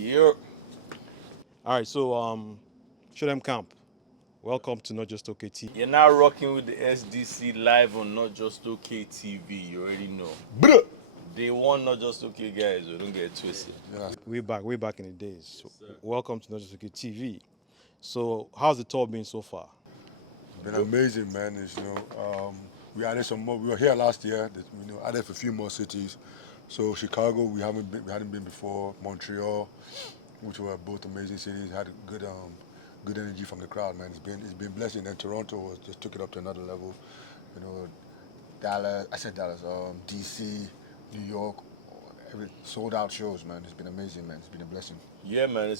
Yeah. All right, so Dem Camp, welcome to Notjustok TV. You're now rocking with the SDC live on Not Just Okay TV. You already know. Bruh. Day one, Not Just Okay, guys. So don't get it twisted. Yeah, Way back in the days. So, welcome to Notjustok TV. So, how's the tour been so far? it's been amazing, man. We added some more. We were here last year. Added a few more cities. So Chicago, we hadn't been before. Montreal, which were both amazing cities. Had good energy from the crowd, man. It's been blessing. And Toronto just took it up to another level. You know, Dallas. I said Dallas. DC, New York, sold out shows, man. It's been amazing, man. It's been a blessing. Yeah, man.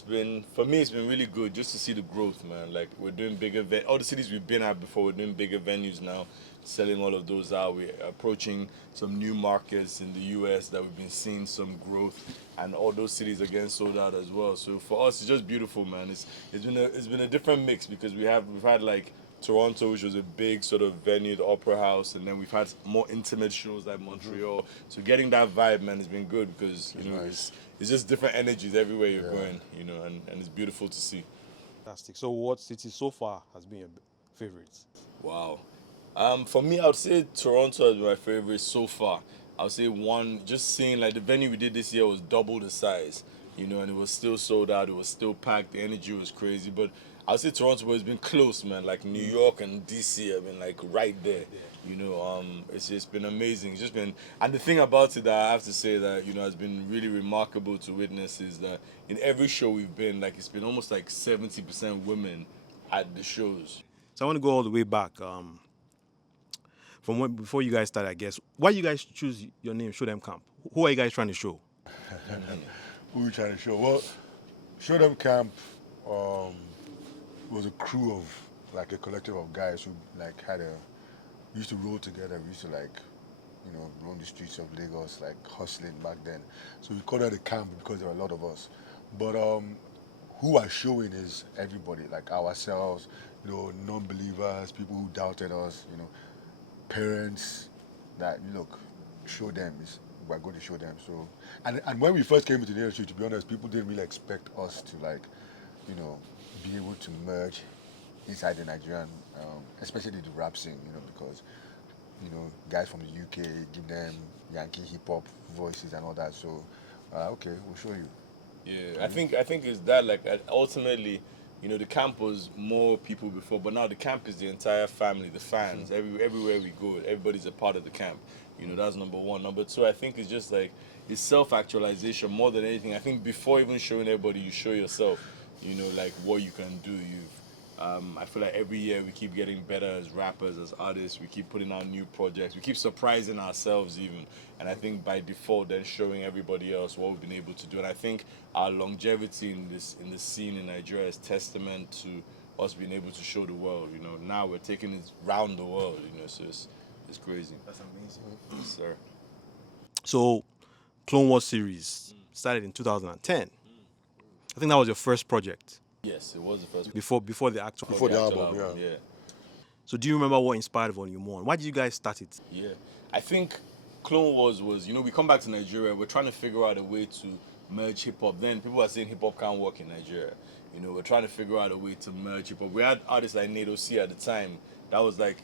For me, it's been really good just to see the growth, man. Like, we're doing bigger, all the cities we've been at before, we're doing bigger venues now, selling all of those out. We're approaching some new markets in the US that we've been seeing some growth, and all those cities are getting sold out as well. So for us, it's just beautiful, man. It's been a different mix because we've had like Toronto, which was a big sort of venue, the Opera House, and then we've had more intimate shows like Montreal. So getting that vibe, man, has been good because it's just different energies everywhere you're going, and it's beautiful to see. Fantastic. So, what city so far has been your favorite? Wow. For me, I would say Toronto has been my favorite so far. I would say one, just seeing like the venue we did this year was double the size, and it was still sold out. It was still packed. The energy was crazy. But I would say Toronto has been close, man. Like New York and DC have been like right there. It's just been amazing. It's just been, and the thing about it that I have to say that has been really remarkable to witness is that in every show we've been, like it's been almost like 70% women at the shows. So, I want to go all the way back from before you guys started, I guess. Why you guys choose your name, Dem Camp? Who are you guys trying to show? Who we trying to show? Well, Show Them Camp was a crew of like a collective of guys who like we used to roll together. We used to roam the streets of Lagos like hustling back then. So we called it a camp because there were a lot of us. But who are showing is everybody, like ourselves, non-believers, people who doubted us, parents that look, show them is we're going to show them. So and when we first came into the industry, to be honest, people didn't really expect us to be able to merge inside the Nigerian, especially the rap scene, because guys from the UK give them Yankee hip hop voices and all that. So okay, we'll show you. Yeah, I think it's that like ultimately, the camp was more people before, but now the camp is the entire family, the fans. Everywhere we go, everybody's a part of the camp. That's number one. Number two, I think it's just like it's self-actualization more than anything. I think before even showing everybody, you show yourself. Like what you can do. I feel like every year we keep getting better as rappers, as artists. We keep putting out new projects. We keep surprising ourselves even. And I think by default, then showing everybody else what we've been able to do. And I think our longevity in the scene in Nigeria is testament to us being able to show the world. Now we're taking it round the world. So it's crazy. That's amazing. Yes, sir. So, Clone Wars series started in 2010. I think that was your first project Yes, it was the first. before the actual. Before the actual album, yeah. Yeah. So, do you remember what inspired Volume 1? Why did you guys start it? Yeah, I think Clone Wars was, we come back to Nigeria, we're trying to figure out a way to merge hip hop. Then people are saying hip hop can't work in Nigeria. We're trying to figure out a way to merge hip hop. We had artists like Nato C at the time. That was like,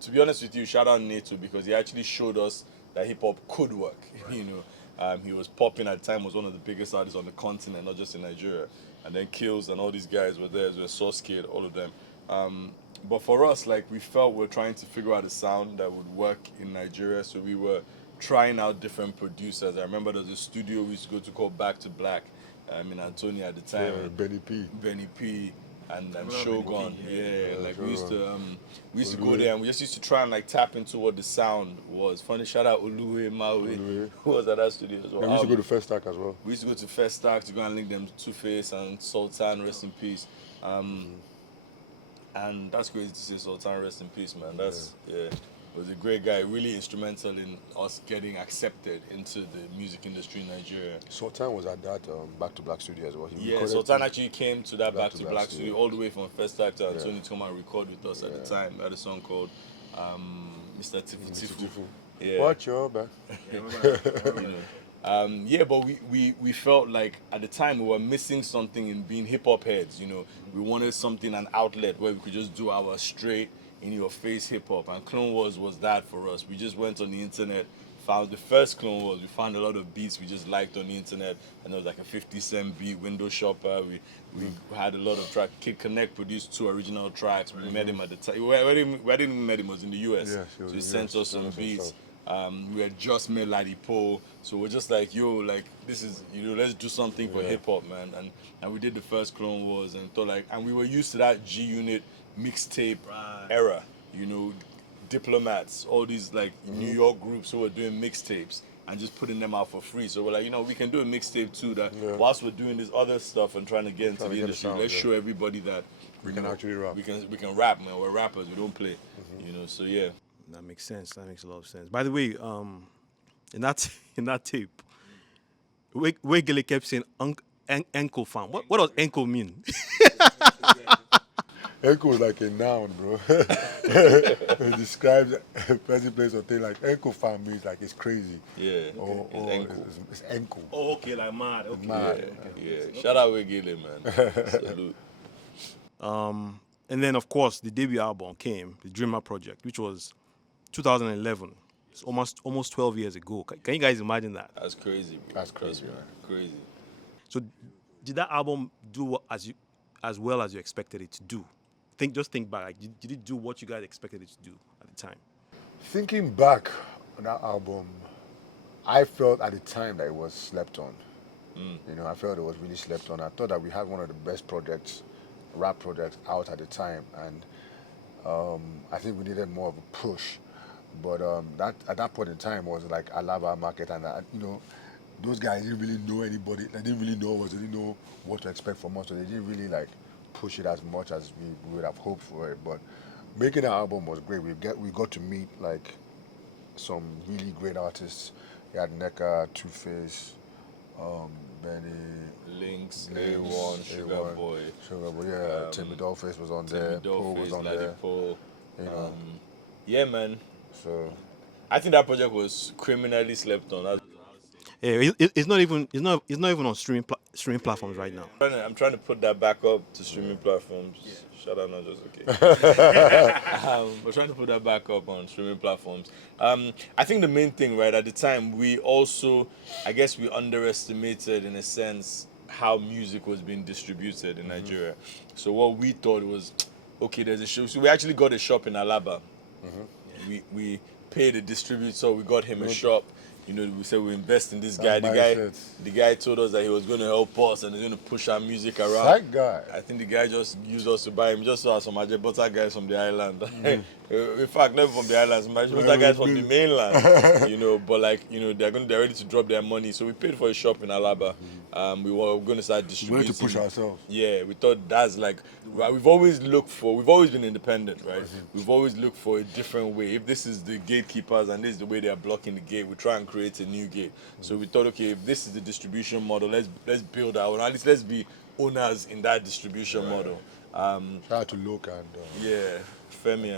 to be honest with you, shout out Nato because he actually showed us that hip hop could work. Right. He was popping at the time, was one of the biggest artists on the continent, not just in Nigeria. And then Kills and all these guys were there, were Source Kid, all of them. But for us, like we felt we're trying to figure out a sound that would work in Nigeria, so we were trying out different producers. I remember there was a studio we used to go to called Back to Black in Antonia at the time. Yeah, Benny P. And Shogun. Yeah, like we used to go there and we just used to try and like tap into what the sound was. Funny, shout out Oluwe Maui, who was at that studio as well. And we used to go to First Stack as well. We used to go to First Stack to go and link them to Two-Face and Sultan, rest in peace. And that's crazy to say Sultan, rest in peace, man. Yeah. Was a great guy, really instrumental in us getting accepted into the music industry in Nigeria. Sultan was at that Back to Black studio as well. Sultan actually came to that Back to Black studio all the way from First Act to Anthony to come and record with us at the time. We had a song called Mr. Tifu Tifu. Yeah. Watch your back. Yeah, but we felt like at the time we were missing something in being hip hop heads. We wanted something, an outlet where we could just do our straight in your face hip hop, and Clone Wars was that for us. We just went on the internet, found the first Clone Wars. We found a lot of beats we just liked on the internet, and there was like a 50 cent beat, Window Shopper. We had a lot of tracks. Kid Connect produced 2 original tracks. We met him at the time. Where didn't we met him? Was in the US. Yes, So he sent us some beats. We had just met Ladipo, so we're just like, yo, like this is, let's do something for hip hop, man. And we did the first Clone Wars, and thought like, and we were used to that G Unit mixtape era, Diplomats, all these like New York groups who were doing mixtapes and just putting them out for free. So we're like, we can do a mixtape too. That whilst we're doing this other stuff and trying to get into the industry, let's show everybody that we can actually rap. We can rap, man. We're rappers. We don't play, So yeah. That makes sense. That makes a lot of sense. By the way, in that tape, where Gilly kept saying ankle fam. What does ankle mean? Echo is like a noun, bro. It describes a person, place, or thing. Like Echo fam means like it's crazy. Yeah. Or it's ankle. Oh, okay, like mad. Okay. Mad. Yeah. Shout out Wegele, man. Salute. And then of course the debut album came, the Dreamer Project, which was 2011. It's almost 12 years ago. Can you guys imagine that? That's crazy, bro. That's crazy, man. Crazy. So did that album do as well as you expected it to do? Just think back. Like, did it do what you guys expected it to do at the time? Thinking back on that album, I felt at the time that it was slept on. I felt it was really slept on. I thought that we had one of the best rap projects out at the time, and I think we needed more of a push. But that at that point in time was like Alaba Market, and those guys didn't really know anybody. They didn't really know us. They didn't know what to expect from us, so they didn't really like push it as much as we would have hoped for it. But making an album was great. We got to meet like some really great artists. We had Neka, Two Face, Benny, Links, Links, A1, Sugar Boy, yeah. Timmy Dollface was on there. Poe was on there. Poe. You know. Yeah, man. So I think that project was criminally slept on. Yeah, it's not even on streaming platforms right now. I'm trying to put that back up to streaming platforms. Shout out Notjustok. We're trying to put that back up on streaming platforms. I think the main thing, right, at the time, we also, I guess we underestimated, in a sense, how music was being distributed in Nigeria. So what we thought was, okay, there's a shop. So we actually got a shop in Alaba. We paid a distributor, we got him a shop. We said we invest in this guy. The guy told us that he was going to help us and he's going to push our music around. That guy. I think the guy just used us to buy him. Just saw some Ajebota guys from the island. In fact, never from the island. Some Ajebota guys from the mainland. But they're ready to drop their money. So we paid for a shop in Alaba. We were going to start distributing. We had to push ourselves. Yeah, we thought that's like, right, we've always been independent, right? We've always looked for a different way. If this is the gatekeepers and this is the way they're blocking the gate, we try and create a new gate. So we thought, okay, if this is the distribution model, let's build our own. At least let's be owners in that distribution model. Shout out to Luke and Femi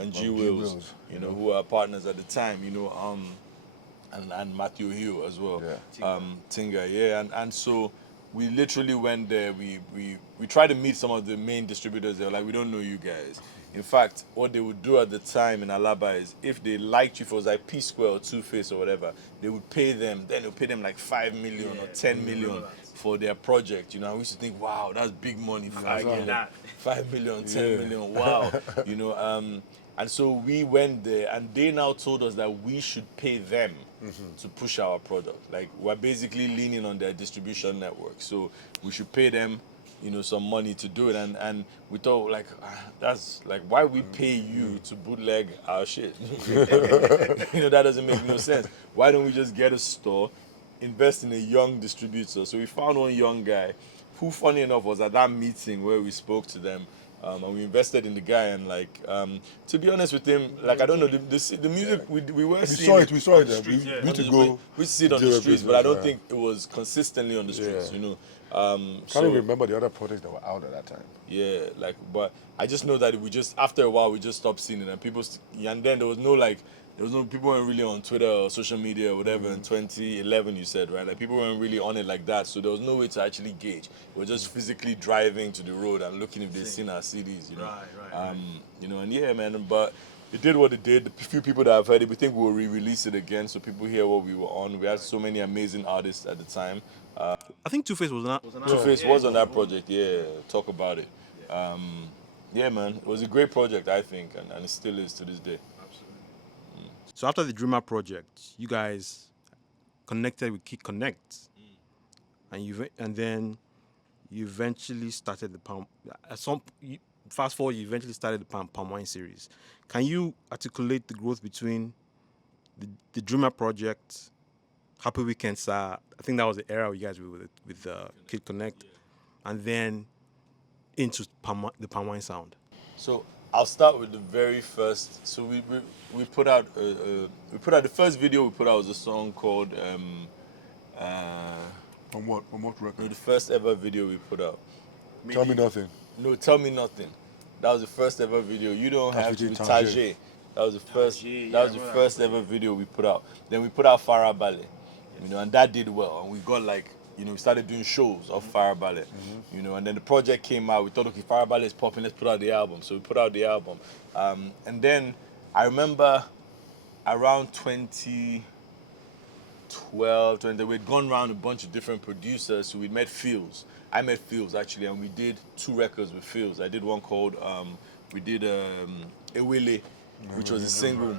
and G Wills, who are partners at the time, and Matthew Hill as well. Tinga, and so we literally went there. We tried to meet some of the main distributors. They were like, we don't know you guys. In fact, what they would do at the time in Alaba is, if they liked you, if it was like P Square or Two Face or whatever, they would pay them. Then they would pay them like 5 million or 10 million for their project. We used to think, wow, that's big money. 5 million, 10 million, wow. And so we went there, and they now told us that we should pay them to push our product. Like, we're basically leaning on their distribution network. So we should pay them, some money to do it. And we thought, like, that's like, why we pay you to bootleg our shit? That doesn't make no sense. Why don't we just get a store, invest in a young distributor? So we found one young guy who, funny enough, was at that meeting where we spoke to them. And we invested in the guy, and to be honest with him, I don't know, the music we were seeing. We saw it. We see it on the streets, but I don't think it was consistently on the streets. Can't even remember the other projects that were out at that time. Yeah, but I just know that after a while we just stopped seeing it, and and then there there was no people weren't really on Twitter or social media or whatever in 2011. You said right, like people weren't really on it like that, so there was no way to actually gauge. We were just physically driving to the road and looking if they'd seen our CDs. You know, Right. you know, and yeah, man, but. It did what it did. The few people that have heard it, we think we'll re-release it again so people hear what we were on. We had so many amazing artists at the time. I think Two Face was not. Two Face was on that project, yeah. Talk about it. Yeah, man, it was a great project, I think, and it still is to this day. So after the Dreamer project, you guys connected with Kid Connect, and then you eventually started the Palm. Fast forward, you eventually started the Palm Wine series. Can you articulate the growth between the Dreamer project, Happy Weekend, Sir? I think that was the era you guys were with Kid Connect, and then into the Palm Wine sound. So I'll start with the very first. So we put out the first video we put out was a song called On what no, record? the first ever video we put out. Tell Me Nothing. No, Tell Me Nothing. That was the first ever video. You Don't That's Have to with with Tajay. Tajay. That was the first. Tajay, That was yeah, the well, first ever video we put out. Then we put out Farah Ballet, you know, and that did well. And we got like, you know, we started doing shows of Farah Ballet, you know, and then the project came out. We thought, okay, Farah Ballet is popping. Let's put out the album. So we put out the album, and then I remember around 2012, we'd gone around a bunch of different producers. So we met Fields. I met Fields actually, and we did 2 records with Fields. I did one called we did Ewele, which was a single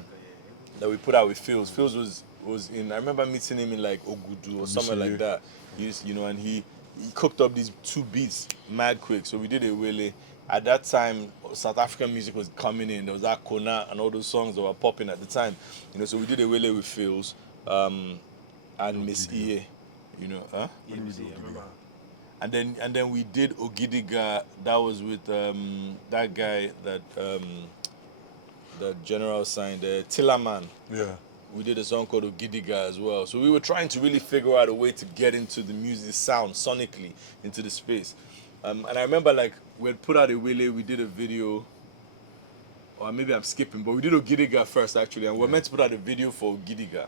that we put out with Fields. Fields was in. I remember meeting him in like Ogudu or somewhere like that. You know, and he cooked up these 2 beats mad quick. So we did Ewele. At that time, South African music was coming in. There was that Kona and all those songs that were popping at the time. You know, so we did Ewele with Fields and Miss EA. You know, huh? And then we did Ogidiga. That was with that guy that General signed, Tillerman. Yeah. We did a song called Ogidiga as well. So we were trying to really figure out a way to get into the music sound sonically into the space. And I remember like we had put out a Willie, we did a video, or maybe I'm skipping, but we did Ogidiga first actually, and we were meant to put out a video for Ogidiga.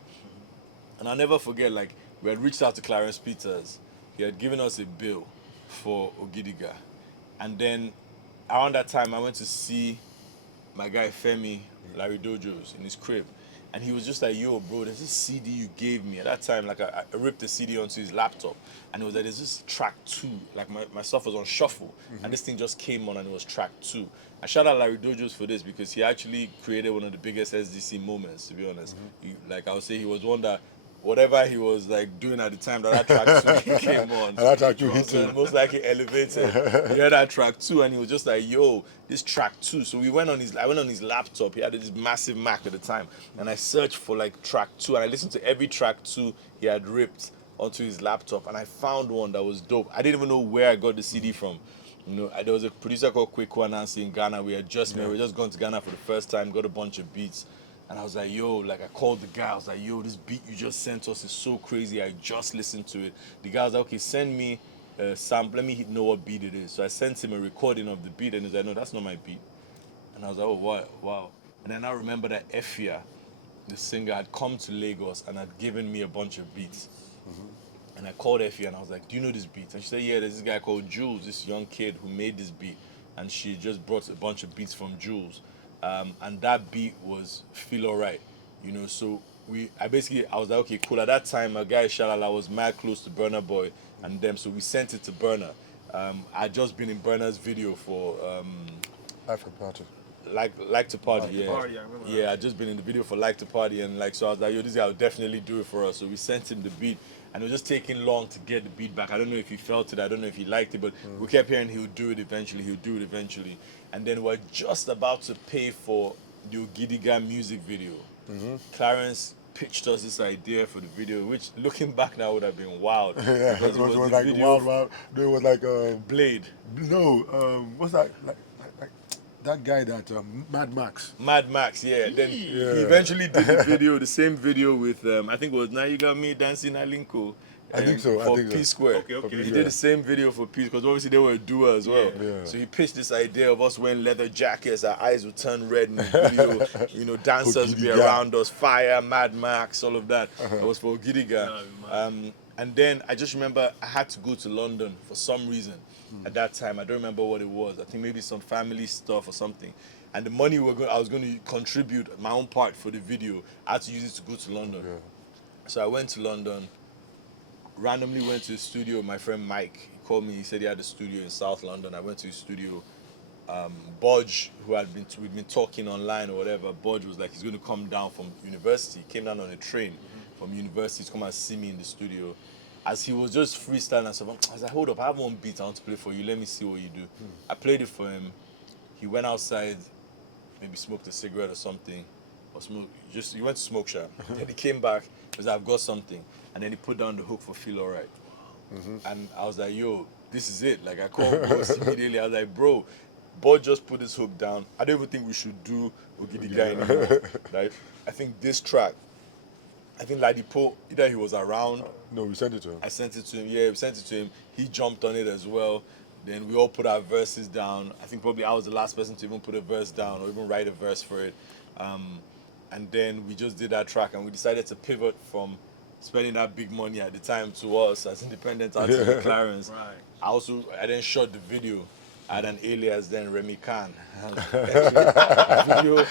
And I'll never forget, like, we had reached out to Clarence Peters. He had given us a bill for Ogidiga. And then around that time, I went to see my guy Femi, Larry Dojos, in his crib. And he was just like, yo, bro, there's this CD you gave me. At that time, like, I ripped the CD onto his laptop. And it was like, there's this track 2. Like, my stuff was on shuffle. And this thing just came on and it was track 2. I shout out Larry Dojos for this because he actually created one of the biggest SDC moments, to be honest. Like, I would say he was one that, whatever he was like doing at the time that track 2 came on. And that track 2 hit him. Most likely elevated. He heard that track 2 and he was just like, yo, this track 2. So I went on his laptop. He had this massive Mac at the time. And I searched for like track 2 and I listened to every track 2 he had ripped onto his laptop. And I found one that was dope. I didn't even know where I got the CD from. You know, there was a producer called Kweku Anansi in Ghana. We had just met. We had just gone to Ghana for the first time, got a bunch of beats. And I was like, yo, like I called the guy. I was like, yo, this beat you just sent us is so crazy. I just listened to it. The guy was like, okay, send me a sample. Let me know what beat it is. So I sent him a recording of the beat and he's like, no, that's not my beat. And I was like, oh, what? Wow. And then I remember that Efia, the singer, had come to Lagos and had given me a bunch of beats. And I called Effie and I was like, do you know this beat? And she said, yeah, there's this guy called Jules, this young kid who made this beat. And she just brought a bunch of beats from Jules. And that beat was Feel Alright. You know, so I was like, okay, cool. At that time, my guy, Shalala, was mad close to Burna Boy and them. So we sent it to Burna. I'd just been in Burna's video for... After Party. Like to Party, yeah. Party, I remember Yeah, I'd just been in the video for Like to Party. And like, so I was like, yo, this guy will definitely do it for us. So we sent him the beat. And it was just taking long to get the beat back. I don't know if he felt it. I don't know if he liked it. But we kept hearing he'll do it eventually. And then we're just about to pay for the Ogidiga music video. Clarence pitched us this idea for the video, which looking back now would have been wild. Yeah, Because it was the like video wild. There was like Blade. no, what's that? Like that guy that Mad Max. Mad Max, yeah. Then he Yeah. eventually did the video, the same video with I think it was Now You Got Me Dancing Alinko. I think so. For I think P so. Square. Okay, okay. He Yeah. did the same video for P because obviously they were a duo as well. Yeah. So he pitched this idea of us wearing leather jackets, our eyes would turn red in the video. You know, dancers would be Ogidiga. around us, fire, Mad Max, all of that. It was for Gidiga. And then I just remember I had to go to London for some reason at that time. I don't remember what it was. I think maybe some family stuff or something. And the money I was going to contribute my own part for the video. I had to use it to go to London. Yeah. So I went to London, randomly went to the studio. My friend Mike, he called me. He said he had a studio in South London. I went to his studio. Bodge, we'd been talking online or whatever. Bodge was like he's going to come down from university. He came down on a train from university to come and see me in the studio. As he was just freestyling and stuff, I was like, hold up, I have one beat I want to play for you. Let me see what you do. I played it for him. He went outside, maybe smoked a cigarette or something, or he went to smoke shop. Then he came back. He was like, I've got something, and then he put down the hook for Feel Alright. And I was like, yo, this is it. Like I called Boss immediately. I was like, bro, Bud just put his hook down. I don't even think we should do Ogidiga anymore. Right? I think this track, I think Ladipo, either he was around. No, we sent it to him. I sent it to him. Yeah, we sent it to him. He jumped on it as well. Then we all put our verses down. I think probably I was the last person to even put a verse down or even write a verse for it. And then we just did that track, and we decided to pivot from spending that big money at the time to us as independent artists with Clarence. Right. I then shot the video. I had an alias then, Remy Khan. Video,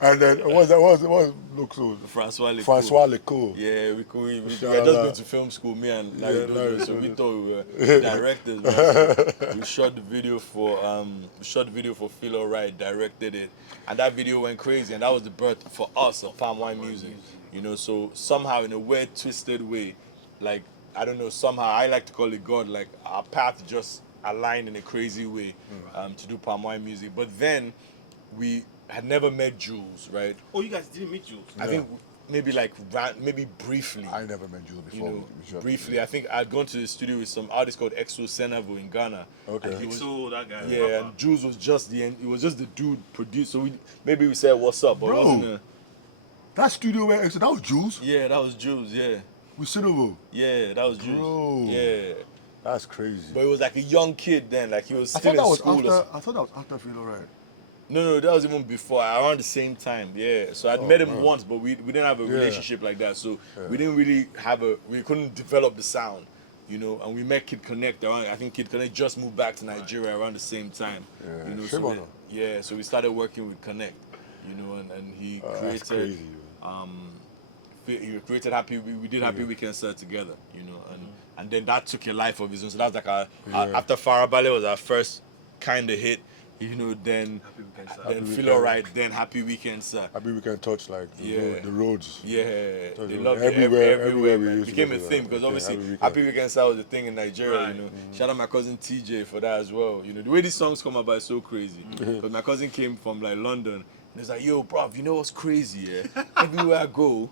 And then what was look so Francois Lecour. Francois Lecour. Yeah, we had just Inshallah. been to film school, me and Larry Yeah, Dojo, Larry so we Dojo. thought we were directors. Man. So we shot the video for Feel Alright, directed it, and that video went crazy, and that was the birth for us of Palm Wine Music. You know, so somehow in a weird, twisted way, like I don't know, somehow I like to call it God, like our path just aligned in a crazy way to do Palm Wine Music. But then we had never met Jules, right? Oh, you guys didn't meet Jules? I think maybe maybe briefly. I never met Jules You before. know, we shot. briefly. I think I'd gone to the studio with some artist called Exo Senavo in Ghana. Okay. And he was, So that guy. yeah, and Jules was just the dude produced. So maybe we said what's up, but Bro. it wasn't That studio where so that was Jules. yeah, that was Jules. Yeah, We sit over. yeah, that was Jules. Bro. Yeah, That's crazy. but he was like a young kid then, like he was I still thought that in was school. after. I thought that was after Feel Alright. No, that was even before, around the same time. Yeah, so I'd met him man. once, but we didn't have a Yeah. relationship like that. So we didn't really we couldn't develop the sound, you know. And we met Kid Connect around. I think Kid Connect just moved back to Nigeria around the same time. Yeah, You know, shame so on him. so we started working with Connect, you know, and he That's created crazy. he created Happy. We did Happy Weekend Sir together, you know, and then that took a life of his own. So that was like our after Farabale was our first kind of hit, you know. Then Happy Weekend, Sir. then Happy Feel Weekend. Alright. Then Happy Weekend Sir. Maybe we can touch like Yeah. the roads. Yeah, So they you- loved it everywhere everywhere. we Man. It used to became go a to thing that. because Okay, obviously Happy Weekend. Happy Weekend Sir was a thing in Nigeria, Right. you know. Shout out my cousin TJ for that as well. You know, the way these songs come about is so crazy. Because my cousin came from like London and he's like, yo, bruv, you know what's crazy, yeah? Everywhere I go,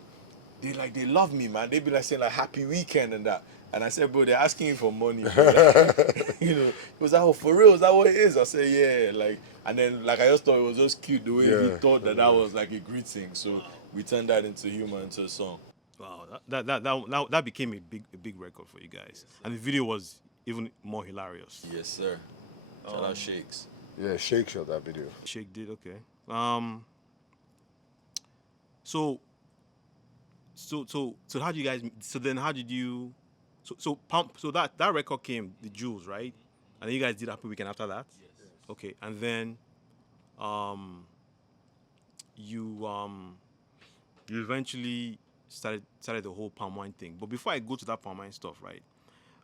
they love me, man. They be like saying like Happy Weekend and that. And I said, bro, they're asking you for money. Bro. You know, he was like, oh, for real? Is that what it is? I said, yeah. Like, and then like I just thought it was just cute the way he Yeah. thought that was like a greeting. So we turned that into humor, into a song. Wow, that became a big record for you guys, and the video was even more hilarious. Yes, sir. Shout out Shakes. Yeah, Shake shot that video. Shake did okay. So how do you guys? So then how did you? So that record came, the Jules, right? And then you guys did Happy Weekend after that. Yes. Okay, and then you eventually started the whole palm wine thing. But before I go to that palm wine stuff, right?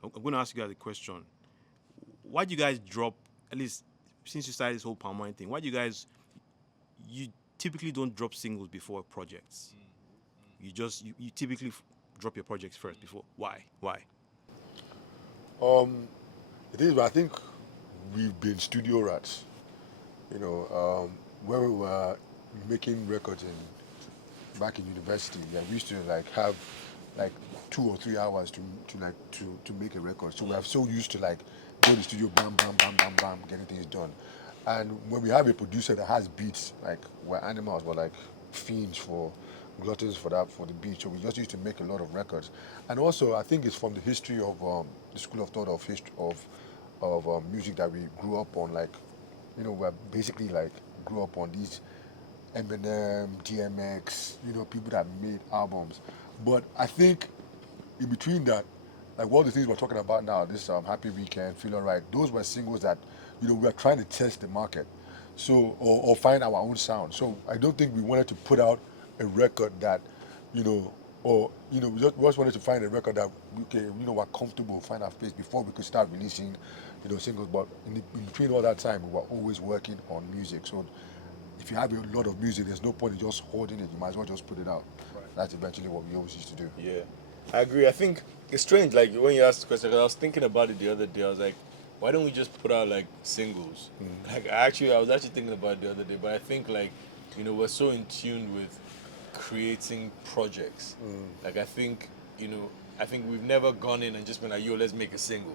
I'm going to ask you guys a question. Why do you guys drop, at least since you started this whole palm wine thing, why do you typically don't drop singles before projects? You typically drop your projects first before. Why? It is, but I think we've been studio rats. You know, when we were making records back in university, yeah, we used to like have like 2 or 3 hours to make a record. So we are so used to like go to the studio, bam, bam, bam, bam, bam, getting things done. And when we have a producer that has beats, like we're animals, we're like fiends for gluttons for that, for the beat. So we just used to make a lot of records. And also, I think it's from the history of the school of thought of history of music that we grew up on. Like, we're basically like grew up on these Eminem, DMX, people that made albums. But I think in between that, like all the things we're talking about now, this Happy Weekend, Feel Alright, those were singles that, we were trying to test the market. So, or find our own sound. So I don't think we wanted to put out a record that, we just wanted to find a record that, okay, we're comfortable, find our place before we could start releasing, singles. But in between all that time, we were always working on music. So if you have a lot of music, there's no point in just holding it. You might as well just put it out. Right. That's eventually what we always used to do. Yeah, I agree. I think it's strange, like when you asked the question, 'cause I was thinking about it the other day. I was like, why don't we just put out like singles? Like I was actually thinking about it the other day, but I think like, we're so in tune with creating projects. Like I think we've never gone in and just been like, yo, let's make a single,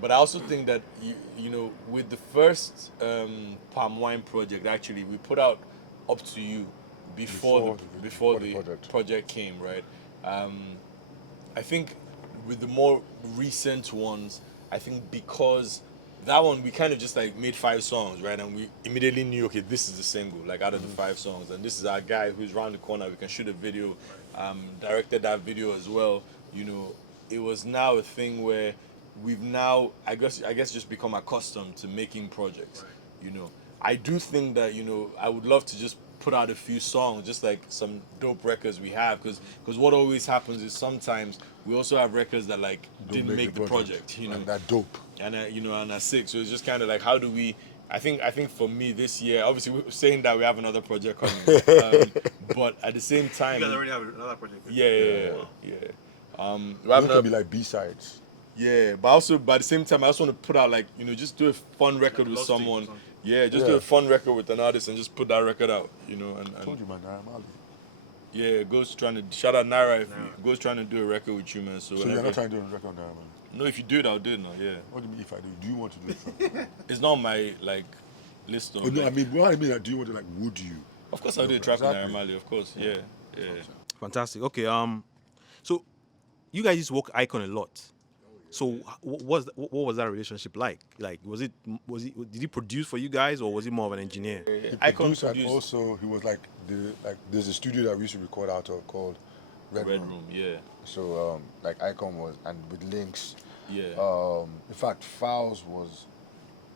but I also think that with the first Palm Wine project, actually we put out Up to You before the project came, right? I think with the more recent ones, I think because that one we kind of just like made 5 songs, right? And we immediately knew, okay, this is the single, like out of the 5 songs, and this is our guy who's around the corner. We can shoot a video, directed that video as well. It was now a thing where we've now, I guess, just become accustomed to making projects. I do think that I would love to just put out a few songs, just like some dope records we have, because what always happens is sometimes we also have records that like didn't make the project, and that dope, and and are sick. So it's just kind of like, how do we? I think for me this year, obviously we're saying that we have another project coming, but at the same time, You guys already have another project. Yeah. We have can be like B-sides. Yeah, but also by the same time, I also want to put out like just do a fun record with someone. Yeah, just do a fun record with an artist and just put that record out. And I told you, man, Naira. Yeah, Ghost trying to shout out Naira if Ghost trying to do a record with you, man. So you're not trying to do a record with Naira, man? No, if you do it, I'll do it now. Yeah. What do you mean if I do? Do you want to do it? It's not my like list on. No, I mean, what I mean, do you want to like? Would you? Of course, I'll do a track with Naira Marley. Of course, yeah. Fantastic. Okay. So you guys used to work Icon a lot. So what was that relationship like? Like, did he produce for you guys, or was he more of an engineer? He produced, and also he was like there's a studio that we used to record out of called Red Room. Yeah. So like Icon was, and with Links. Yeah. In fact, Fowles was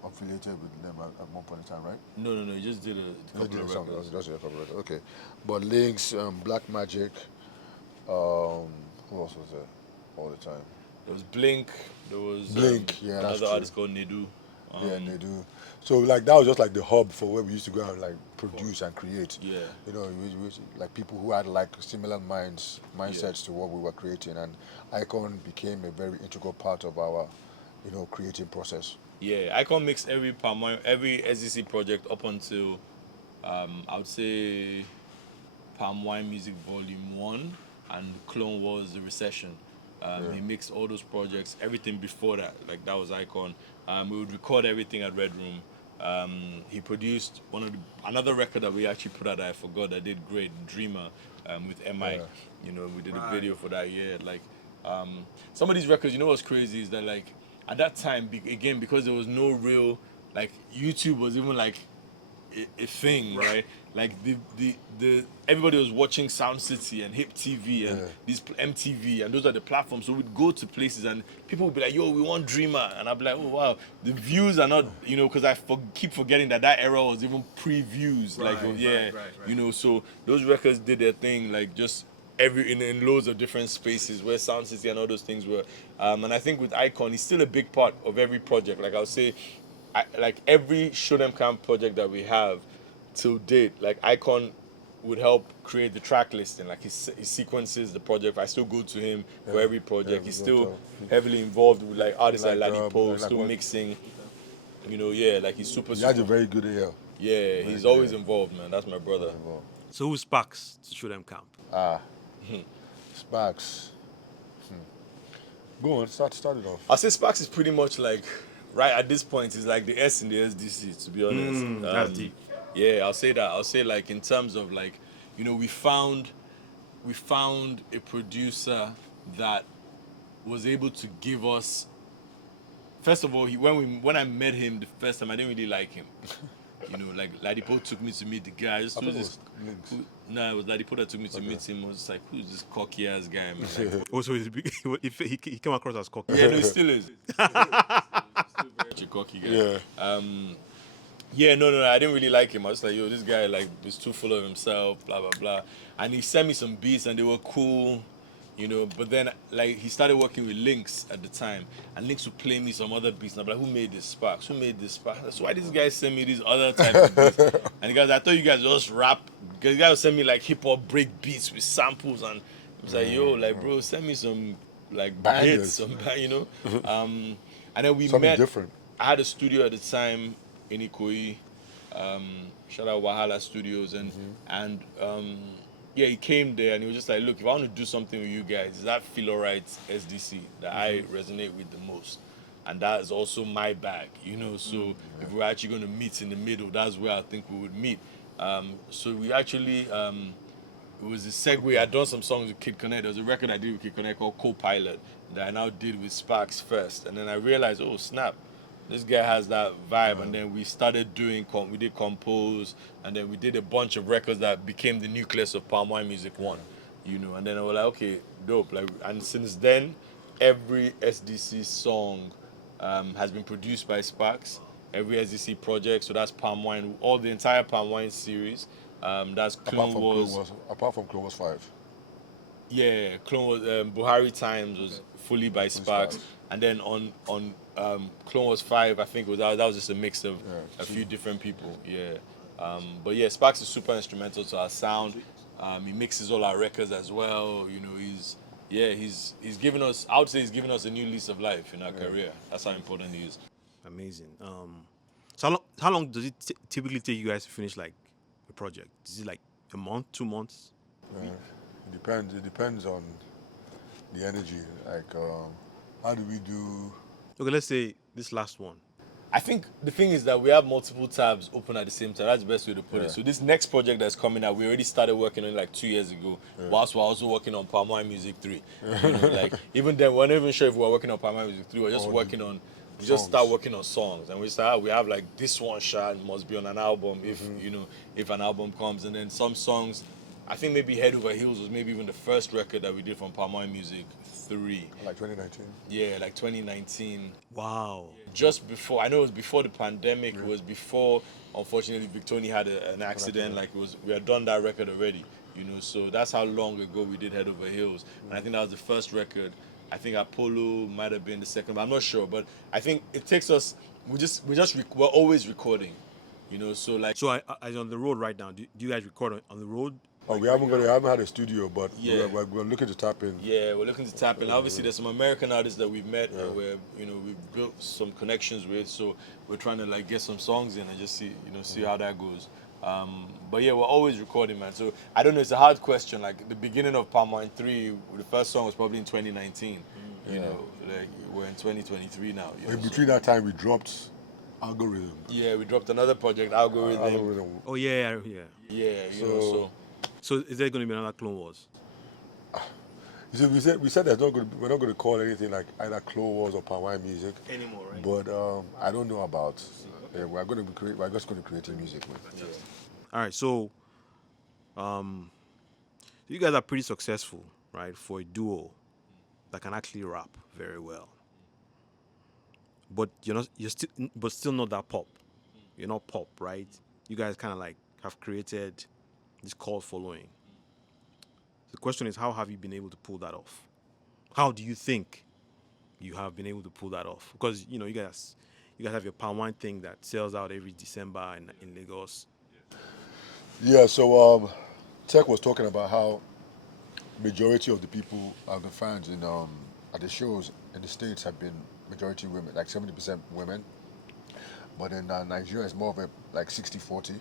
affiliated with them at one point in time, right? No. He just did a couple of records. Just a couple of records. Okay. But Links, Black Magic, who else was there all the time? There was Blink. There was another artist called Nedu. Nedu. So like that was just like the hub for where we used to go and like produce and create. Yeah. We like people who had like similar mindsets to what we were creating, and Icon became a very integral part of our, creating process. Yeah, Icon makes every SEC project up until, I would say, Palm Wine Music Volume 1 and Clone Wars, The Recession. He mixed all those projects, everything before that, like that was Icon. We would record everything at Red Room. He produced another record that we actually put out that I forgot that did great, Dreamer, with MI. We did a video for that. Yeah, like some of these records. What's crazy is that like at that time, again, because there was no real like YouTube was even like a thing, right? Like the everybody was watching Sound City and Hip TV and these MTV, and those are the platforms. So we'd go to places and people would be like, "Yo, we want Dreamer," and I'd be like, "Oh wow, the views are not," because I keep forgetting that era was even pre-views, right. So those records did their thing, like just in loads of different spaces where Sound City and all those things were, and I think with Icon, it's still a big part of every project. Like I'll say, like every Show Dem Camp project that we have till date, like Icon would help create the track listing, like he sequences the project. I still go to him for every project. He's still heavily involved with like artists like Ladipo, still mixing. Like he's super. He has a very good ear. Yeah, he's always involved, man. That's my brother. So who's Sparks to Show Dem Camp? Sparks. Go on, start it off. I'll say Sparks is pretty much like, right at this point, is like the S in the SDC, to be honest. That's deep. Yeah, I'll say that. I'll say like in terms of like, we found a producer that was able to give us. First of all, when I met him the first time, I didn't really like him. Like Ladipo took me to meet the guy. I thought it was Links. No, it was Ladipo that took me to meet him. I was just like, who's this cocky ass guy, man? Like, Also, he came across as cocky. yeah, no, he still is. Still very cocky guy. Yeah. Yeah, no, I didn't really like him. I was like, yo, this guy like was too full of himself, blah blah blah. And he sent me some beats, and they were cool, But then like he started working with Lynx at the time, and Lynx would play me some other beats. And I'm like, who made this Sparks? Who made this Sparks? That's why these guys send me these other type of beats. And the guys, I thought you guys just rap. Because the guys would send me like hip hop break beats with samples, and I was like, yo, like bro, send me some like hits, Bangers. and then we Something met. different. I had a studio at the time in Ikoyi. Shout out Wahala Studios, and he came there and he was just like, look, if I want to do something with you guys, is that Feel Alright SDC that I resonate with the most, and that is also my bag, So if we're actually going to meet in the middle, that's where I think we would meet. So we actually, it was a segue. I'd done some songs with Kid Connect. There was a record I did with Kid Connect called Co-Pilot that I now did with Sparks first, and then I realized, oh snap, this guy has that vibe. And then we started doing, we did Compose, and then we did a bunch of records that became the nucleus of Palm Wine Music One, and then I was like, okay, dope. Like, and since then, every SDC song has been produced by Sparks, every SDC project, so that's Palm Wine, all the entire Palm Wine series, that's Clone Wars. Apart from Clone Wars 5. Yeah, Clone Wars, Buhari Times was fully by Sparks, and then on Clone Wars 5, I think that was just a mix of a few different people. Yeah, but yeah, Sparks is super instrumental to our sound. He mixes all our records as well. He's given us. I would say he's given us a new lease of life in our career. That's how important he is. Amazing. So how long does it typically take you guys to finish like a project? Is it like a month, 2 months? It depends. It depends on the energy. Like, how do we do? Okay, let's say this last one. I think the thing is that we have multiple tabs open at the same time. That's the best way to put it. So this next project that's coming out, we already started working on it like 2 years ago. Whilst we're also working on Palm Wine Music 3. Like even then, we're not even sure if we're working on Palm Wine Music 3. We're just working on. We just start working on songs, and we have like this one shot must be on an album if an album comes, and then some songs. I think maybe Head Over Heels was maybe even the first record that we did from Palm Wine Music 3. Like 2019. Yeah, like 2019. Wow. Just before, I know it was before the pandemic. It was before, unfortunately, Victoni had an accident. Like we had done that record already, So that's how long ago we did Head Over Heels, and I think that was the first record. I think Apollo might have been the second, but I'm not sure. But I think it takes us. We're always recording, So like. So I on the road right now. Do you guys record on the road? Oh, we haven't had a studio, but Yeah. we're looking to tap in. Yeah, we're looking to tap in. Obviously, there's some American artists that we've met, and we've built some connections with. So we're trying to like get some songs in and just see how that goes. But yeah, we're always recording, man. So I don't know. It's a hard question. Like the beginning of Palm Wine 3, the first song was probably in 2019. Like we're in 2023 now. In between that time, we dropped Algorithm. Yeah, we dropped another project, Algorithm. Oh yeah. Yeah, So is there going to be another Clone Wars? We said we're not going to call anything like either Clone Wars or Palm Wine Music anymore, right? But I don't know about. We're just going to create music with. Yeah. All right. So, you guys are pretty successful, right, for a duo that can actually rap very well. But you're still not that pop. You're not pop, right? You guys kind of like have created this cult following. The question is, how have you been able to pull that off? How do you think you have been able to pull that off? Because you guys have your Palm Wine thing that sells out every December in Lagos. Yeah. So Tech was talking about how majority of the people, the fans at the shows in the States have been majority women, like 70% women. But in Nigeria, it's more of a like 60-40.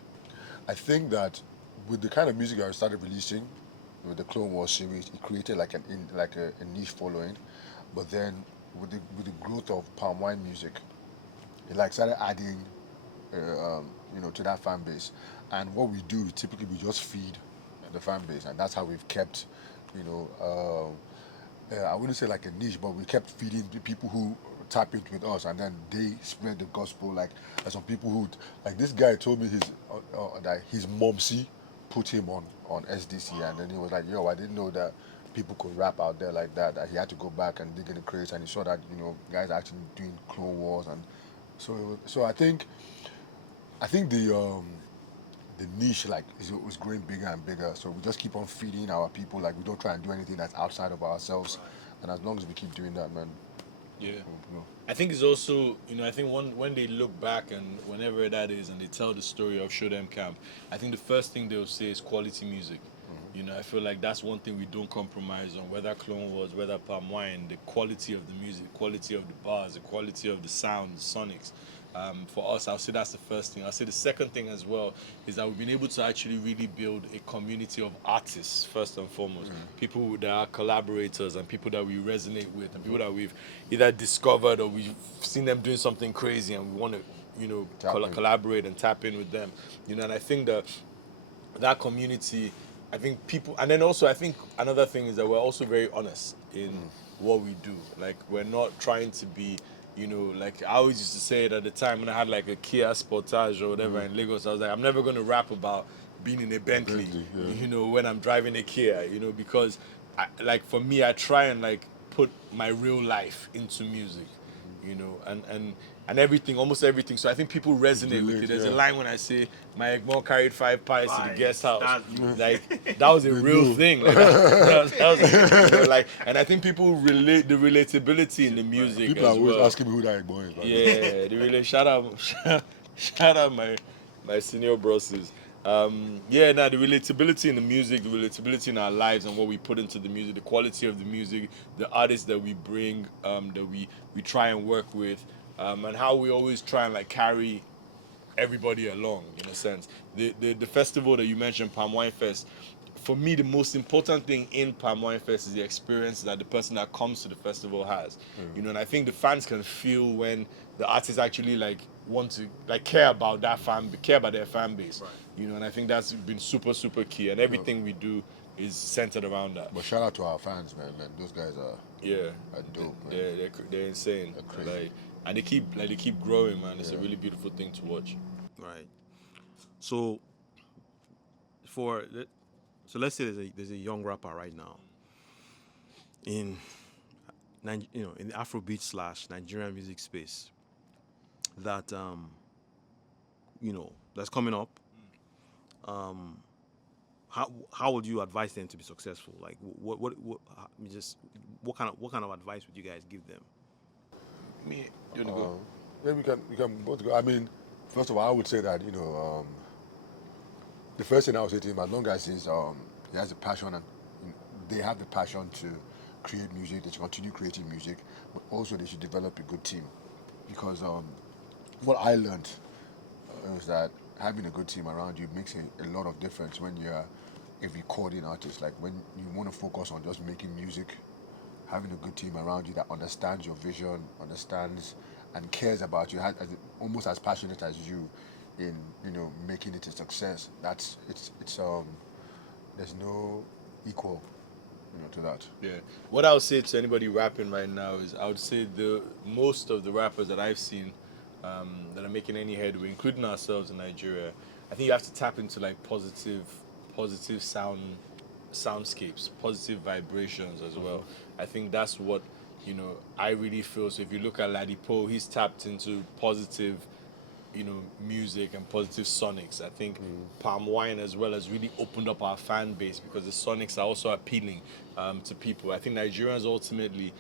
I think that with the kind of music I started releasing with the Clone Wars series, it created like a niche following. But then with the growth of Palm Wine Music, it like started adding, to that fan base. And what we do, typically we just feed the fan base, and that's how we've kept, you know, I wouldn't say like a niche, but we kept feeding the people who tap in with us, and then they spread the gospel. Like there's some people who, like this guy told me that his momsy put him on SDC, and then he was like, "Yo, I didn't know that people could rap out there like that." That he had to go back and dig in the crates, and he saw that guys are actually doing Clone Wars, and so I think the niche like was growing bigger and bigger. So we just keep on feeding our people. Like we don't try and do anything that's outside of ourselves, and as long as we keep doing that, man. Yeah. You know. I think it's also, I think when they look back and whenever that is and they tell the story of Dem Camp, I think the first thing they'll say is quality music. I feel like that's one thing we don't compromise on, whether Clone Wars, whether Palm Wine, the quality of the music, quality of the bars, the quality of the sound, the sonics. For us, I'll say that's the first thing. I'll say the second thing as well is that we've been able to actually really build a community of artists, first and foremost. People that are collaborators and people that we resonate with and people that we've either discovered or we've seen them doing something crazy and we want to, collaborate and tap in with them. And I think that community, I think people, and then also I think another thing is that we're also very honest in what we do. Like we're not trying to be, like I always used to say it at the time when I had like a Kia Sportage or whatever in Lagos. I was like, I'm never going to rap about being in a Bentley, when I'm driving a Kia, because like for me, I try and like put my real life into music, and everything, almost everything. So I think people resonate with it. There's a line when I say my mom carried 5 pies to the guest house. Like that was a real thing. Like, that was like, and I think people relate the relatability in the music. People as are always well. asking me who that boy is. Yeah, they really shout out my senior brosses. The relatability in the music, the relatability in our lives and what we put into the music, the quality of the music, the artists that we bring, that we try and work with, and how we always try and like carry everybody along in a sense. The festival that you mentioned, Palm Wine Fest, for me the most important thing in Palm Wine Fest is the experience that the person that comes to the festival has. And I think the fans can feel when the artists actually like want to like care about their fan base. And I think that's been super, super key, and everything we do is centered around that. But shout out to our fans, man. Those guys are dope, man. They're insane. They're crazy. Like, and they keep growing, man. It's a really beautiful thing to watch. Right. So let's say there's a young rapper right now in in the Afrobeat / Nigerian music space that that's coming up. How would you advise them to be successful? Like what kind of advice would you guys give them? Me, you wanna go? Yeah, we can both go. I mean, first of all, I would say that the first thing I would say to him, as long as he has the passion and they have the passion to create music, they should continue creating music, but also they should develop a good team, because what I learned is that having a good team around you makes a lot of difference when you're a recording artist. Like when you want to focus on just making music, having a good team around you that understands your vision, understands and cares about you, almost as passionate as you in making it a success. There's no equal to that. Yeah. What I would say to anybody rapping right now is I would say most of the rappers that I've seen that are making any headway, including ourselves in Nigeria, I think you have to tap into like positive soundscapes, positive vibrations as well. I think that's what I really feel. So if you look at Ladipo, he's tapped into positive music and positive sonics. I think Palm Wine as well has really opened up our fan base because the sonics are also appealing to people. I think Nigerians ultimately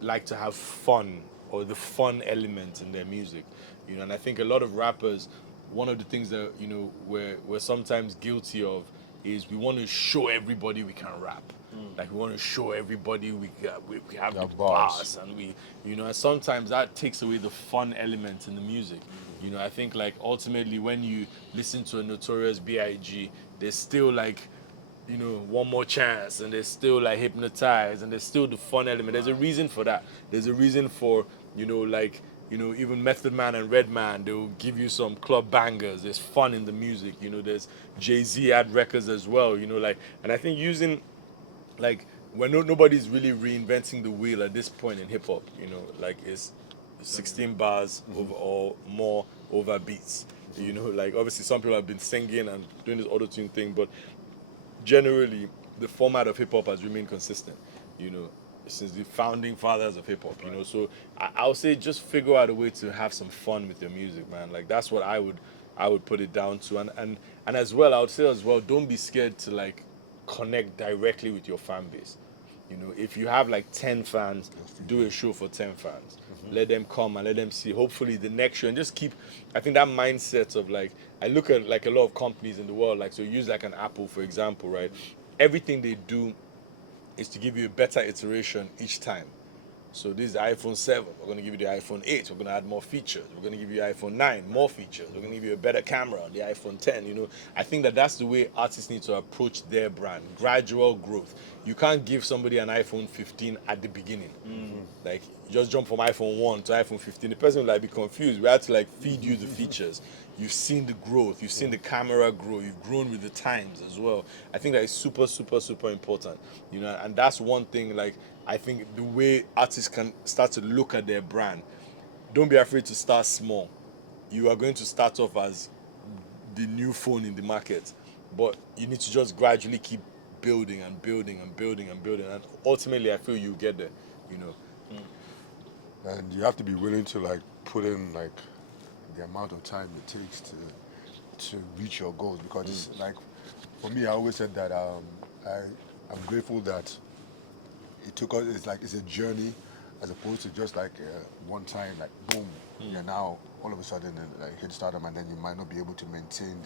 like to have fun, or the fun element in their music, and I think a lot of rappers, one of the things that we're sometimes guilty of is we want to show everybody we can rap. Like we want to show everybody we have the bars, and and sometimes that takes away the fun element in the music. I think like ultimately when you listen to a Notorious B.I.G., there's still like one more chance, and there's still like Hypnotize, and there's still the fun element. There's a reason for that. There's a reason for like You know, even Method Man and Redman, they will give you some club bangers. There's fun in the music. You know, there's Jay-Z had records as well. You know, like, and I think using like when nobody's really reinventing the wheel at this point in hip hop, you know, like it's 16 bars over or more over beats. You know, like obviously some people have been singing and doing this auto tune thing, but generally the format of hip hop has remained consistent. You know, since the founding fathers of hip hop. You know, so I would say just figure out a way to have some fun with your music, man. Like that's what I would put it down to, and as well, I would say as well, don't be scared to like connect directly with your fan base. You know, if you have like 10 fans, do a show for 10 fans. Let them come and let them see. Hopefully the next show, and just keep, I think that mindset of like, I look at like a lot of companies in the world, like, so use like an Apple, for example, right? Everything they do is to give you a better iteration each time. So this is the iPhone 7. We're going to give you the iPhone 8. We're going to add more features. We're going to give you iPhone 9, more features. We're going to give you a better camera on the iPhone 10. You know, I think that that's the way artists need to approach their brand. Gradual growth. You can't give somebody an iPhone 15 at the beginning. Like, you just jump from iPhone 1 to iPhone 15. The person will like be confused. We had to like feed you the features. You've seen the growth. You've seen the camera grow. You've grown with the times as well. I think that is super, super, super important. You know, and that's one thing. Like, I think the way artists can start to look at their brand. Don't be afraid to start small. You are going to start off as the new phone in the market, but you need to just gradually keep building and building and building and building, and ultimately, I feel you get there. You know. And you have to be willing to like put in like the amount of time it takes to reach your goals, because it's like, for me, I always said that I'm grateful that it took us. It's like it's a journey, as opposed to just like one time, like boom, you're now all of a sudden like hit stardom, and then you might not be able to maintain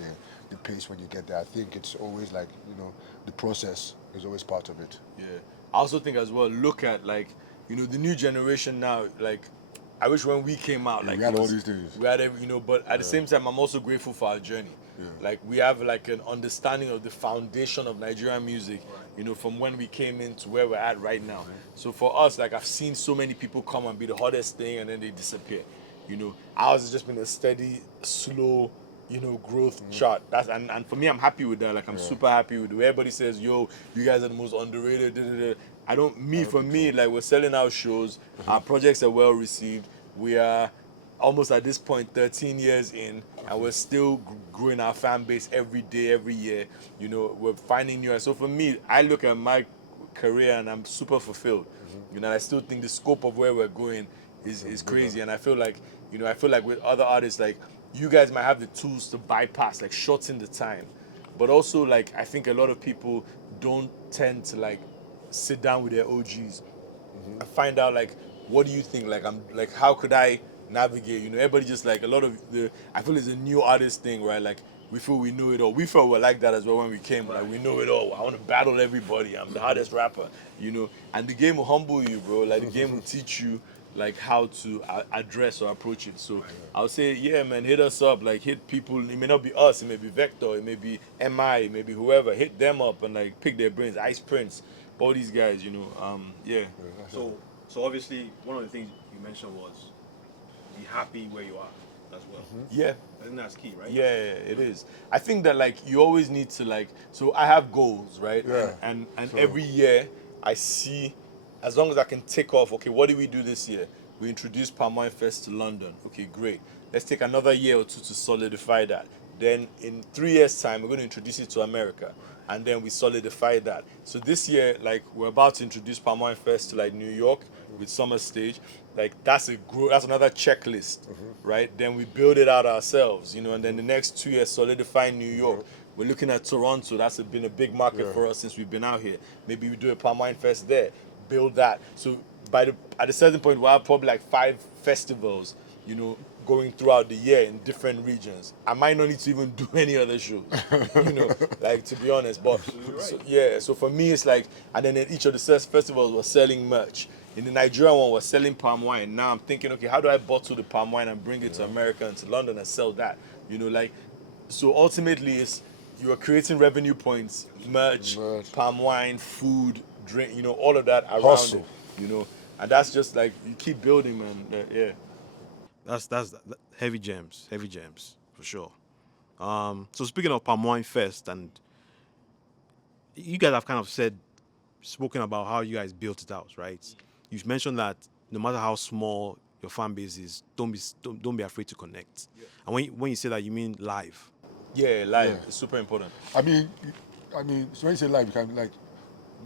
the pace when you get there. I think it's always like, you know, the process is always part of it. Yeah. I also think as well, look at like, you know, the new generation now, like, I wish when we came out, like, we had it all was- these things. we had every, you know, but at the same time, I'm also grateful for our journey. Like, we have like an understanding of the foundation of Nigerian music, you know, from when we came into where we're at right now. So for us, like, I've seen so many people come and be the hottest thing and then they disappear. You know, ours has just been a steady, slow, you know, growth chart. That's and for me, I'm happy with that. Like, I'm super happy with it. Everybody says, "Yo, you guys are the most underrated." Da, da, da. I don't. Me, for me, like, we're selling out shows. Our projects are well received. We are almost at this point 13 years in, and we're still growing our fan base every day, every year. You know, we're finding new. So for me, I look at my career and I'm super fulfilled. You know, I still think the scope of where we're going is crazy, and I feel like, you know, I feel like with other artists, like, you guys might have the tools to bypass, like, shorten the time, but also, like, I think a lot of people don't tend to like sit down with their OGs and find out, like, what do you think, like, I'm like, how could I navigate, you know? Everybody just like, a lot of the, I feel it's a new artist thing, right? Like, we feel we know it all. We felt we're like that as well when we came. Like, we know it all. I want to battle everybody. I'm the hardest rapper, you know. And the game will humble you, bro. Like, the game will teach you like how to address or approach it. So I would say, yeah, man, hit us up. Like, hit people. It may not be us. It may be Vector. It may be MI. It may be whoever. Hit them up and like pick their brains. Ice Prince, all these guys, you know. Yeah. So obviously, one of the things you mentioned was be happy where you are as well. Yeah. I think that's key, right? Yeah, it is. I think that like you always need to like. So I have goals, right? Yeah. And So- every year I see, as long as I can tick off. Okay, what did we do this year? We introduced Palm Wine Fest to London. Okay, great. Let's take another year or two to solidify that. Then in 3 years' time, we're going to introduce it to America, and then we solidify that. So this year, like, we're about to introduce Palm Wine Fest to like New York with Summer Stage. Like, that's that's another checklist, right? Then we build it out ourselves, you know, and then the next 2 years solidify New York. We're looking at Toronto. That's been a big market for us since we've been out here. Maybe we do a Palm Wine Fest there, build that. So at a certain point, we'll have probably like 5 festivals, you know, going throughout the year in different regions. I might not need to even do any other shows, you know, like, to be honest. But so, yeah, so for me, it's like, and then in each of the festivals, we're selling merch. In the Nigerian one, we're selling palm wine. Now I'm thinking, okay, how do I bottle the palm wine and bring it to America and to London and sell that? You know, like, so ultimately, it's you are creating revenue points, merch, palm wine, food, drink, you know, all of that around Hustle. it, you know, and that's just like you keep building, man. Yeah. That's heavy gems, for sure. So speaking of Palm Wine Fest, and you guys have kind of spoken about how you guys built it out, right? You've mentioned that no matter how small your fan base is, don't be afraid to connect. And when you say that, you mean live. Yeah, live. Yeah. It's super important. I mean, so when you say live, you can like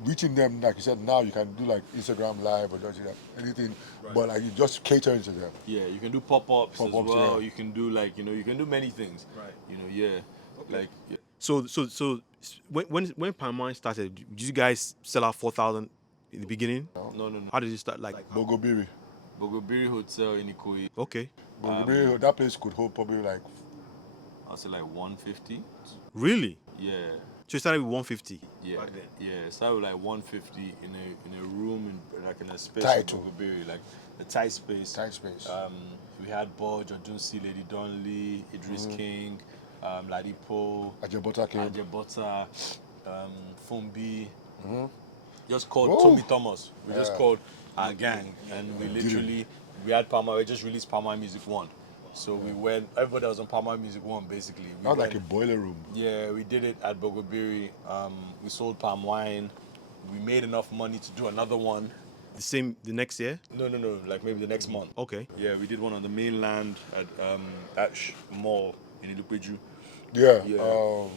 reaching them, like you said. Now you can do like Instagram live or just anything, but like you just catering to them. Yeah, you can do pop-ups, as Pop-ups, well. yeah. You can do like, you can do many things. Right. Yeah. Like, yeah. So when Palm Wine started, did you guys sell out 4,000 in the beginning? No. How did it start? Like Bogobiri. Bogobiri Hotel in Ikoyi, okay, Bogobiri, that place could hold probably like I'll say like 150. really? Yeah. So it started with 150. Yeah, yeah. It started with like 150 in a room in a space Tight in too. Bogobiri, like a tight space. tight space. We had Bodge, Odunsi, Lady Donley, Idris King, Ladipo, Ajabota came. Ajabota, Fumbi. Just called Whoa. Tommy Thomas. We just Yeah. called our gang, and we had Palma. We just released Palma Music 1. So we went. Everybody that was on Palma Music 1 basically. We That was like went- a boiler room. Yeah, we did it at Bogobiri. We sold palm wine. We made enough money to do another one. The next year? No, like maybe the next month. Okay. Yeah, we did one on the mainland at mall in Ilupeju. Yeah. Yeah.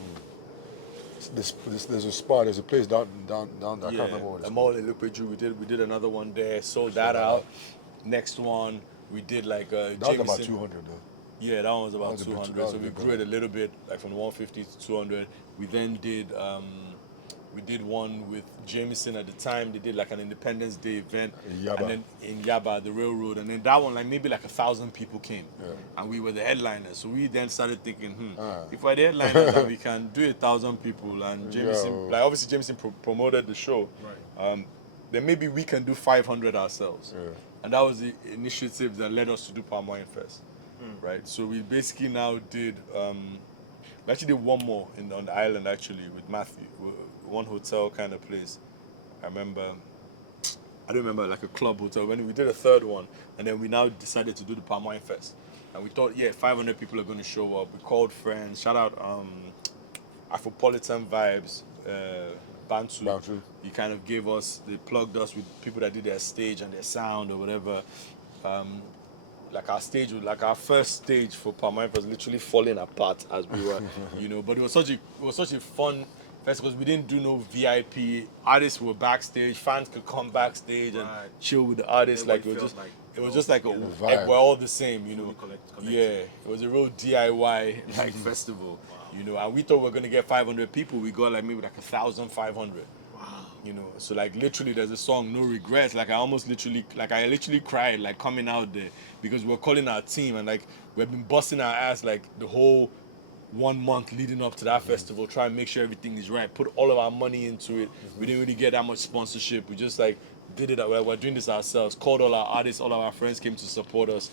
There's a spot. There's a place down there. I can't remember what a it's mall in Ilupeju. We did another one there. Sold that out. Next one we did like called. That was about Jameson. 200 though. Yeah, that one was about That was a bit- 200. that was So a we bit grew it a little bit, like from 150 to 200. We then did we did one with Jameson at the time. They did like an Independence Day event, In Yaba. and then in Yaba, the railroad, and then that one like maybe like 1,000 people came, Yeah. and we were the headliners. So we then started thinking, Ah. if we're the headliners, then we can do 1,000 people. And Jameson, Yo. like obviously Jameson promoted the show. Right. Then maybe we can do 500 ourselves. Yeah. And that was the initiative that led us to do Palm Wine Fest, right? So we basically now did, we actually did one more on the island actually with Matthew, one hotel kind of place. I don't remember, like a club hotel. When we did a third one, and then we now decided to do the Palm Wine Fest. And we thought, 500 people are going to show up. We called friends, shout out Afropolitan Vibes, Bantu. Bantu. He kind of they plugged us with people that did their stage and their sound or whatever. Like our first stage for Palm Wine was literally falling apart as we were, But it was such a fun festival because we didn't do no VIP. Artists were backstage, fans could come backstage and chill with the artists. It was just like vibe. we're all the same, connection. Yeah, it was a real DIY like festival, And we thought we were gonna get 500 people. We got like maybe like 1,500. So like literally there's a song No Regrets, like I literally cried like coming out there because we're calling our team and like we've been busting our ass like the whole 1 month leading up to that festival, try and make sure everything is right, put all of our money into it. We didn't really get that much sponsorship. We just like did it. We're doing this ourselves. Called all our artists, all of our friends came to support us.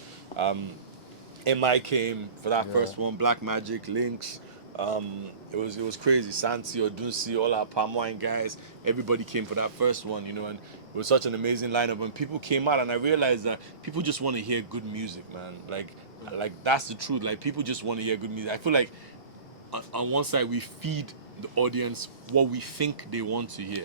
MI came for that first one, Black Magic, Lynx. It was crazy. Santi, Odunsi, all our palm wine guys, everybody came for that first one, and it was such an amazing lineup. When people came out, and I realized that people just want to hear good music, man. Like that's the truth. Like people just want to hear good music. I feel like on one side we feed the audience what we think they want to hear,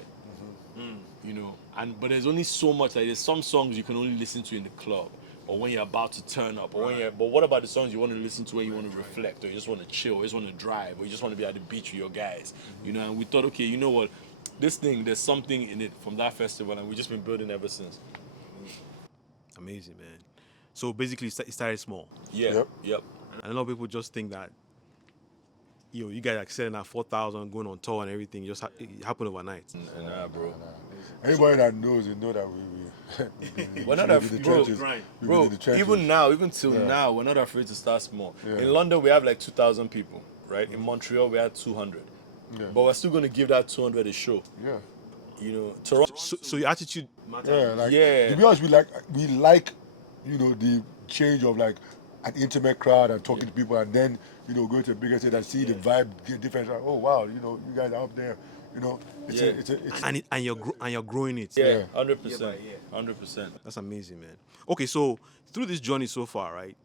but there's only so much. Like there's some songs you can only listen to in the club, or when you're about to turn up, or but what about the songs you want to listen to when you want to reflect, or you just want to chill, or you just want to drive, or you just want to be at the beach with your guys, And we thought, okay, you know what, this thing, there's something in it from that festival, and we've just been building ever since. Amazing, man. So basically, it started small. Yeah. Yep. And a lot of people just think that, you guys are selling at 4,000, going on tour and everything, it happened overnight. Nah, bro. Anybody that knows, you know that we We're not we've been in the bro, trenches. grind. We've been Bro, in the trenches. even till now, we're not afraid to start small. Yeah. In London, we have like 2,000 people, right? In Montreal, we had 200. Yeah. But we're still going to give that 200 a show. Yeah. Toronto. So your attitude matters. Yeah, like Yeah. to be honest, we like the change of like an intimate crowd and talking to people, and then going to a bigger stage and see the vibe get different. Like, oh wow, you guys are up there. It's And you're growing it. Yeah, Yeah. 100%. 100%. That's amazing, man. Okay, so through this journey so far, right?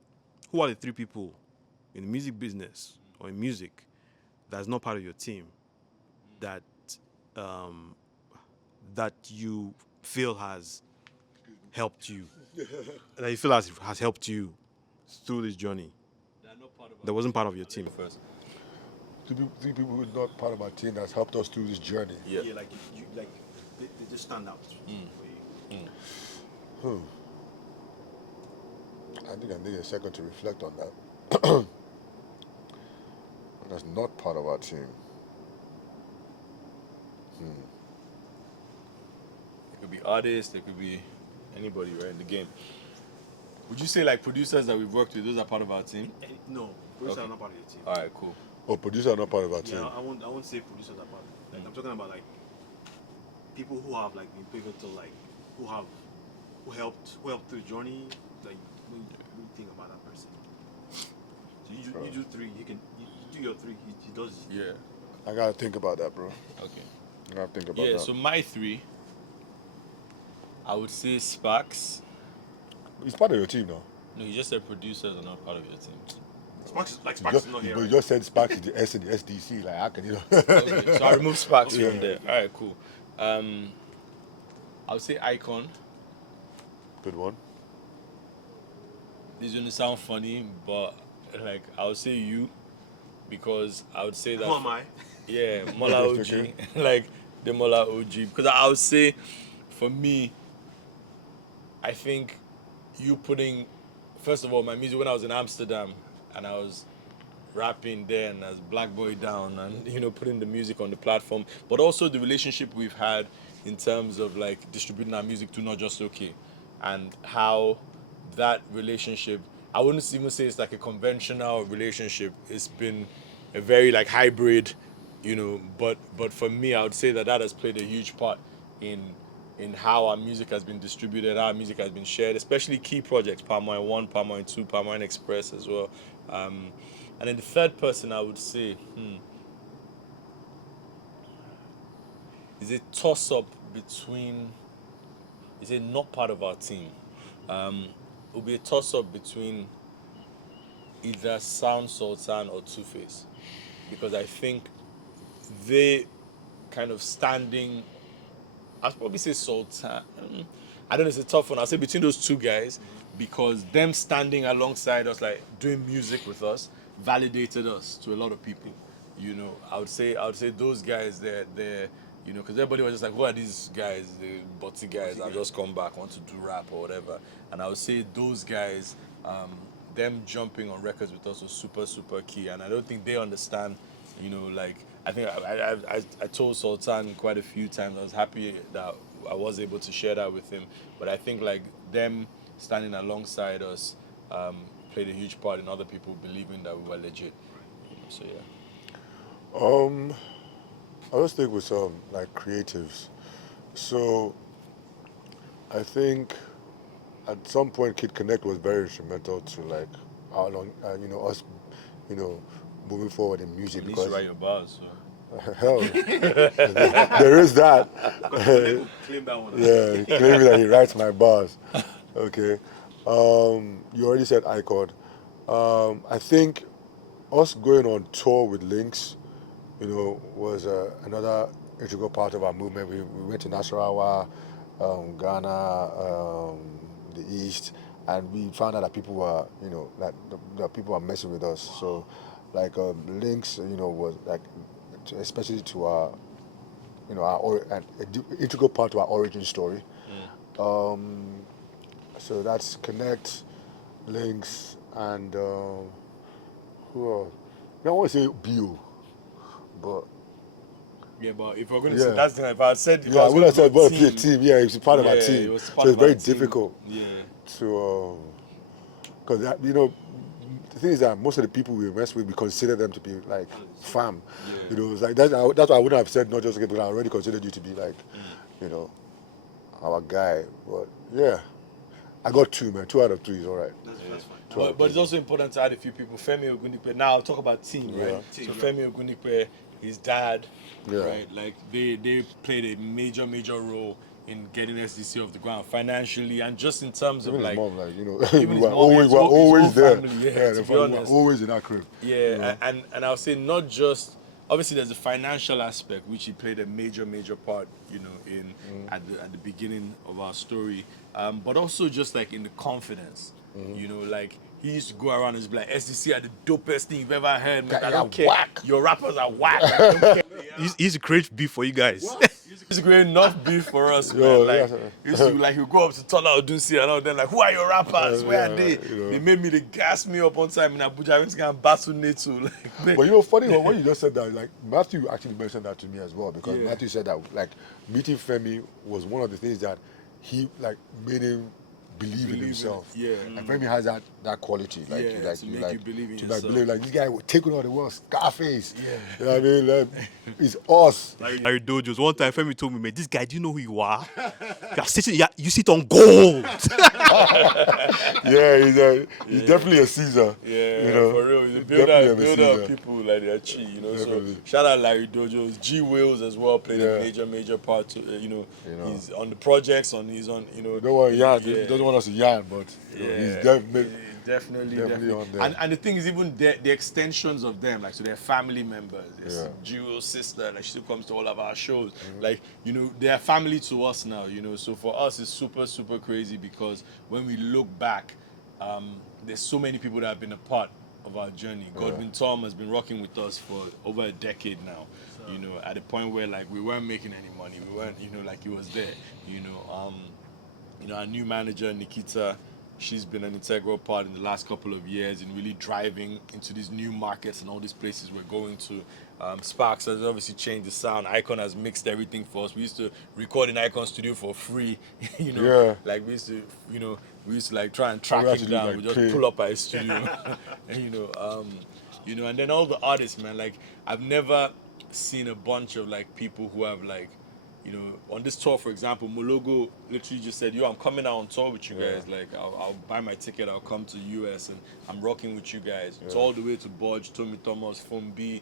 who are the 3 people in the music business or in music that's not part of your team that that you feel has helped you, that you feel has helped you through this journey? That wasn't part of your team. First. Three people who are not part of my team that's helped us through this journey. Yeah. like they just stand out. I think I need a second to reflect on that. That's not part of our team. It could be artists, it could be anybody, right, in the game. Would you say like producers that we've worked with, those are part of our team? No, producers Okay. are not part of your team. All right, cool. Oh, producers are not part of our team. Yeah, I won't say producers are part. Like, I'm talking about like people who have like been pivotal, like who helped through the journey. Like when you think about that person, so you do 3. You do your 3. He does. Yeah. I gotta think about that, bro. Okay. I gotta think about Yeah, that. so my 3, I would say Sparks. He's part of your team now. No, you just said producers are not part of your team. Sparks is not here. But you Right? just said Sparks is the S in the SDC. Like, how can you know? Okay, so I remove Sparks Yeah. from there. All right, cool. I would say Icon. Good one. This is gonna sound funny, but like I would say you, because I would say that. Who am I? Yeah, Mola OG, Okay. like the Mola OG. Because I would say, for me, I think you putting, first of all, my music when I was in Amsterdam and I was rapping there and as Black Boy Down and putting the music on the platform, but also the relationship we've had in terms of like distributing our music to Notjustok, and how that relationship, I wouldn't even say it's like a conventional relationship. It's been a very like hybrid, but for me, I would say that has played a huge part in how our music has been distributed, how our music has been shared, especially key projects, Palm Wine 1, Palm Wine 2, Palm Wine Express as well. And then the third person I would say is a toss-up between, is it not part of our team? It will be a toss-up between either Sound Sultan or Two Face, because I think they kind of standing, I'd probably say Sultan. I don't know, it's a tough one. I'll say between those 2 guys, because them standing alongside us, like doing music with us, validated us to a lot of people. I would say those guys, they're because everybody was just like, who are these guys, the butty guys that just come back, want to do rap or whatever. And I would say those guys, them jumping on records with us was super, super key. And I don't think they understand, like, I think I told Sultan quite a few times, I was happy that I was able to share that with him. But I think like them standing alongside us played a huge part in other people believing that we were legit. So yeah. I'll just stick with some like creatives. So I think at some point Kid Connect was very instrumental to like how long us moving forward in music. You need because to write your bars. So. hell, there is that. Claim that one. Yeah, claiming that he writes my bars. Okay. You already said Icon. I think us going on tour with Lynx, was another integral part of our movement. We went to Nasarawa, Ghana, the East, and we found out that people were, that people were messing with us. So, like, Lynx, was like, especially to our, an integral part to our origin story. So that's Connect, Lynx, and who else? I don't want to say Bio, but Yeah, but if we're going to Yeah. say that's the thing, if I had said, I would have said, well, well, play a team. Yeah, it's part of our team. it was So part it's of our very team. difficult Yeah. to, because the thing is that most of the people we mess with, we consider them to be like fam. Yeah. It's like that's why I wouldn't have said not just because I already considered you to be like, our guy. But yeah, I got 2, man. 2 out of 3 is all right. That's fine. But it's also important to add a few people. Femi Ogundipe. Now I'll talk about team, right? Yeah. So Team, Femi Ogundipe, his dad, Yeah. right? Like they played a major role in getting SDC off the ground financially and just in terms Even of his like mom, like, you know, even we his were mom, always, his we were whole- his always whole there. family, yeah, Yeah, to the be family were honest. always in that crib. Yeah, you know? and I'll say not just obviously there's a financial aspect which he played a major part, you know, in at the beginning of our story, but also just like in the confidence, you know, like he used to go around and just be like, SDC are the dopest thing you've ever heard, man. I Yeah, don't care. whack. Your rappers are whack. I don't care. He used to create beef for you guys. He's great enough beef for us, Yo, man. Like, yeah. he used to like he'll go up to Tola Odunsi and all them like, who are your rappers? Where are they? you know. They made me, they gassed me up one time in Abuja. I went to go and battle Netu. Like, man, But you know, funny when you just said that, like Matthew actually mentioned that to me as well, because Yeah. Matthew said that like meeting Femi was one of the things that he like made him believe in Believe in it, himself. yeah. Like Femi has that quality, like Yeah, like to make like you believe in to like yourself. believe like this guy will take on the world, Scarface. Yeah. You know what I mean? Like, it's us. Larry Dojos. One time, Femi told me, man, this guy, do you know who you are? You're sitting, you sit on gold. Yeah, he's definitely a Caesar. Yeah, you know? for real. He's a Definitely builder of Caesar. people like they're chi, you know. Definitely. So shout out Larry Dojos. G Wills as well played Yeah. a major part to you know, You know. he's on the projects he's on, you know. Don't want to yarn. Yeah. He doesn't want us to yarn, but you know, he's definitely. Definitely on there. And the thing is, even the extensions of them, like, so they're family members. There's Yeah. Jewel's sister, like, she still comes to all of our shows. Like, you know, they're family to us now, you know. So for us, it's super crazy because when we look back, there's so many people that have been a part of our journey. Godwin Tom has been rocking with us for over a decade now. You know, at a point where like we weren't making any money, we weren't, you know, like he was there. You know, our new manager Nikita, she's been an integral part in the last couple of years in really driving into these new markets and all these places we're going to. Sparks has obviously changed the sound. Icon has mixed everything for us. We used to record in Icon Studio for free, you know. Yeah. Like we used to like try and track him actually, down. like, We just pay. pull up at his studio, and and then all the artists, man. Like I've never seen a bunch of like people who have like, you know, on this tour, for example, Mologo literally just said, yo, I'm coming out on tour with you guys. Like, I'll buy my ticket, I'll come to US, and I'm rocking with you guys. It's all the way to Bodge, Tommy Thomas, Fumbi,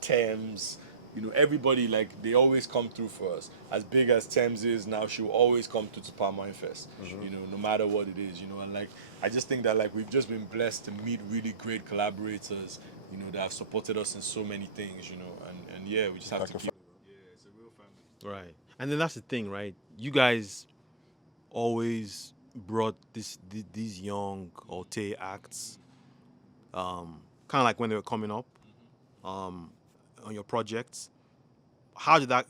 Thames. You know, everybody, like, they always come through for us. As big as Thames is now, she'll always come through to Palm Wine Fest, you know, no matter what it is, you know. And, like, I just think that, like, we've just been blessed to meet really great collaborators, you know, that have supported us in so many things, you know. And yeah, we just have to keep... Yeah, it's a real family. Right. And then that's the thing, right? You guys always brought these young Alte acts, kind of like when they were coming up on your projects. How did that,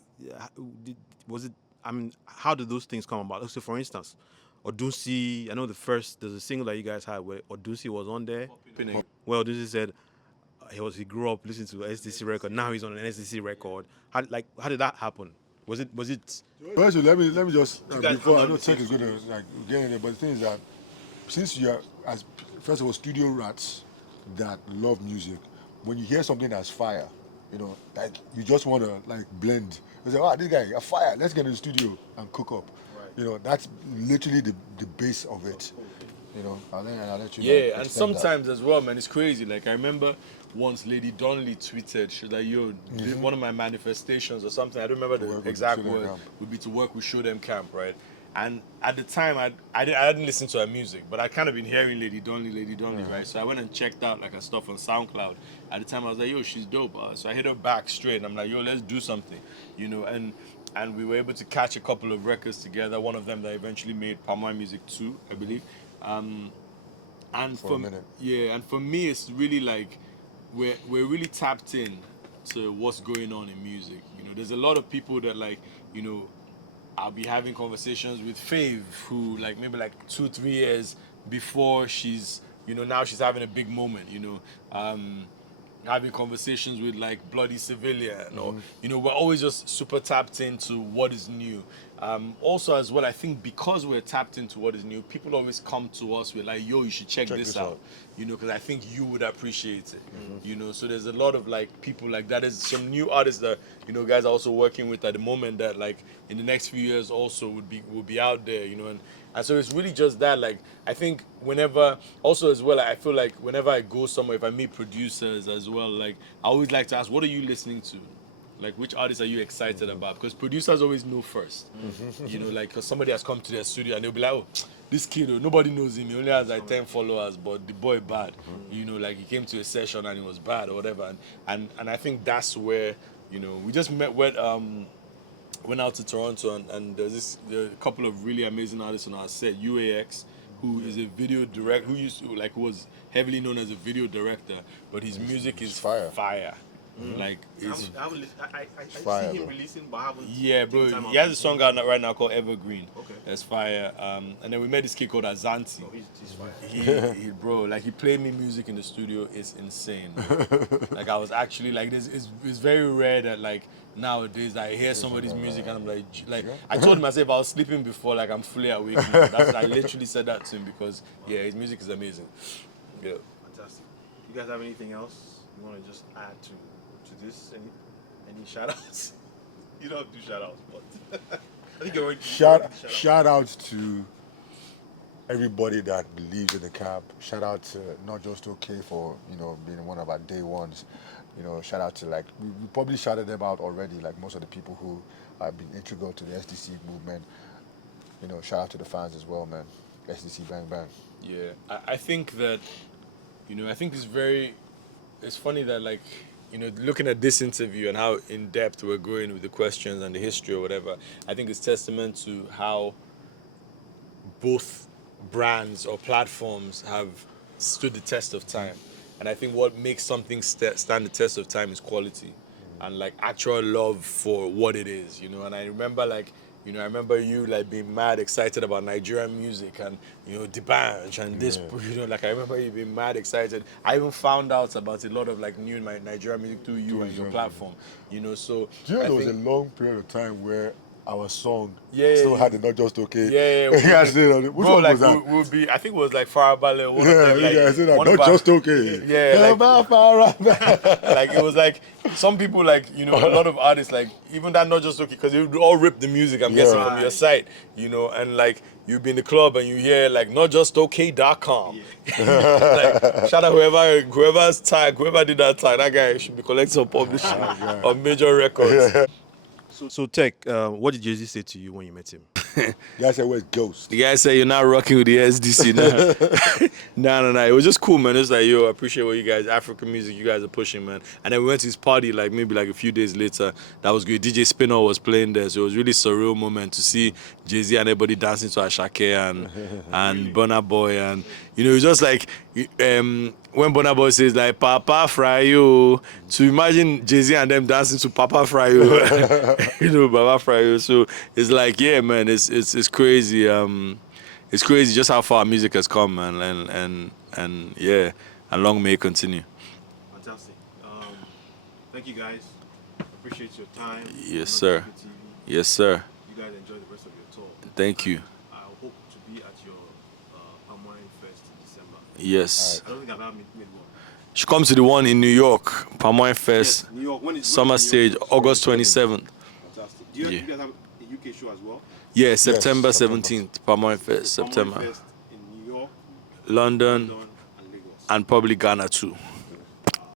was it, I mean, how did those things come about? So for instance, Odunsi, I know there's a single that you guys had where Odunsi was on there. Well, Odunsi said he grew up listening to SDC record. Now he's on an SDC record. How did that happen? Was it? First, let me just guys before I don't know know Tech is gonna like get in there, but the thing is that since you are as first of all studio rats that love music, when you hear something that's fire, you know, like you just want to like blend. You say, oh, this guy, a fire. Let's get in the studio and cook up. Right. You know, that's literally the base of it. You know, I'll let you. Yeah, and extend that. sometimes as well, man, it's crazy. Like I remember once Lady Donnelly tweeted, she was like, yo, one of my manifestations or something, I don't remember work the with exact Show Dem word, Camp. would be to work with Show Dem Camp, right? And at the time, I didn't listen to her music, but I'd kind of been hearing Lady Donnelly, right? So I went and checked out like her stuff on SoundCloud. At the time, I was like, yo, she's dope. So I hit her back straight, and I'm like, yo, let's do something, you know, and we were able to catch a couple of records together, one of them that eventually made Palm Wine Music 2, I believe. And For a minute. Yeah, and for me, it's really like we're really tapped in to what's going on in music. You know, there's a lot of people that like, you know, I'll be having conversations with Fave, who like maybe like 2-3 years before she's, you know, now she's having a big moment. You know, having conversations with like Bloody Civilian, or you know, we're always just super tapped into what is new. Also as well, I think because we're tapped into what is new, people always come to us with like, yo, you should check this out. You know, because I think you would appreciate it. You know, so there's a lot of like people like that. There's some new artists that, you know, guys are also working with at the moment that like in the next few years also will be out there, you know, and so it's really just that. Like I think whenever, also as well, I feel like whenever I go somewhere, if I meet producers as well, like I always like to ask, what are you listening to? Like, which artists are you excited about? Because producers always know first. You know, like, cause somebody has come to their studio and they'll be like, oh, this kid, oh, nobody knows him. He only has like 10 followers, but the boy bad. You know, like he came to a session and he was bad or whatever. And I think that's where, you know, we just went out to Toronto and there are a couple of really amazing artists on our set. UAX, who is a video director, who was heavily known as a video director, but his music is fire. Like, it's I fire, see him bro. releasing, but I haven't. yeah, bro. taken time He out has a to song out right now called Evergreen. Okay. That's fire. And then we met this kid called Azanti. Oh, he's fire. He bro, like he played me music in the studio. It's insane. Bro. Like I was actually like this. It's very rare that like nowadays I hear somebody's music and I'm like I told myself I was sleeping before, like I'm fully awake. I literally said that to him because yeah, his music is amazing. Yeah. Fantastic. You guys have anything else you want to just add to this? Any shout outs? You don't have to do shout outs, but I think you're already Shout out to everybody that believes in the camp. Shout out to Notjustok for, you know, being one of our day ones. You know, shout out to like we probably shouted them out already, like most of the people who have been integral to the SDC movement. You know, shout out to the fans as well, man. SDC bang bang. Yeah, I think that, you know, I think it's funny that like, you know, looking at this interview and how in depth we're going with the questions and the history or whatever, I think it's testament to how both brands or platforms have stood the test of time. And I think what makes something stand the test of time is quality and like actual love for what it is, you know. And I remember like, you know, I remember you like being mad excited about Nigerian music and, you know, the band and this, you know, like I remember you being mad excited. I even found out about a lot of like new Nigerian music through you and your platform, you know, so. Do you know I there was a think- long period of time where our song Yeah, still yeah, had the Notjustok? Yeah, He has it on it. Which bro, one like was that? we'll be. I think it was like Farabale. One of Yeah, them, like, yeah, I said that. one of our- Notjustok. Yeah, like, like, like it was like some people like, you know, a lot of artists like even that not just okay because they would all rip the music I'm guessing from your site, you know, and like you be in the club and you hear like notjustok.com. Like shout out whoever's tag, whoever did that tag, that guy should be collecting some publishing on major records. So Tech, what did Jay-Z say to you when you met him? Guy said, where's Ghost? The guy said you're not rocking with the SDC now. No. It was just cool, man. It was like, yo, I appreciate what you guys, African music you guys are pushing, man. And then we went to his party like maybe like a few days later. That was good. DJ Spinner was playing there, so it was really surreal moment to see Jay-Z and everybody dancing to Ashake and Burna Boy, and you know, it was just like when Burna Boy says like Papa Fryo, to imagine Jay-Z and them dancing to Papa Fryo, you know, Papa Fryo. So it's like, yeah, man, it's crazy. It's crazy just how far music has come, man, and yeah, and long may it continue. Fantastic. Thank you guys. Appreciate your time. Yes, sir. Notjustok TV. Yes, sir. You guys enjoy the rest of your tour. Thank you. I hope to be at your Palm Wine Fest in December. Yes. I don't think I've ever made one. She comes to the one in New York, Palm Wine Fest, Yes, New York. When summer is New York? stage, August 27th. Fantastic. Do you guys have a UK show as well? Yeah, September September. 17th, Palm Wine Fest, Palm Wine September. Fest in New York, London, London, and Lagos. and probably Ghana too.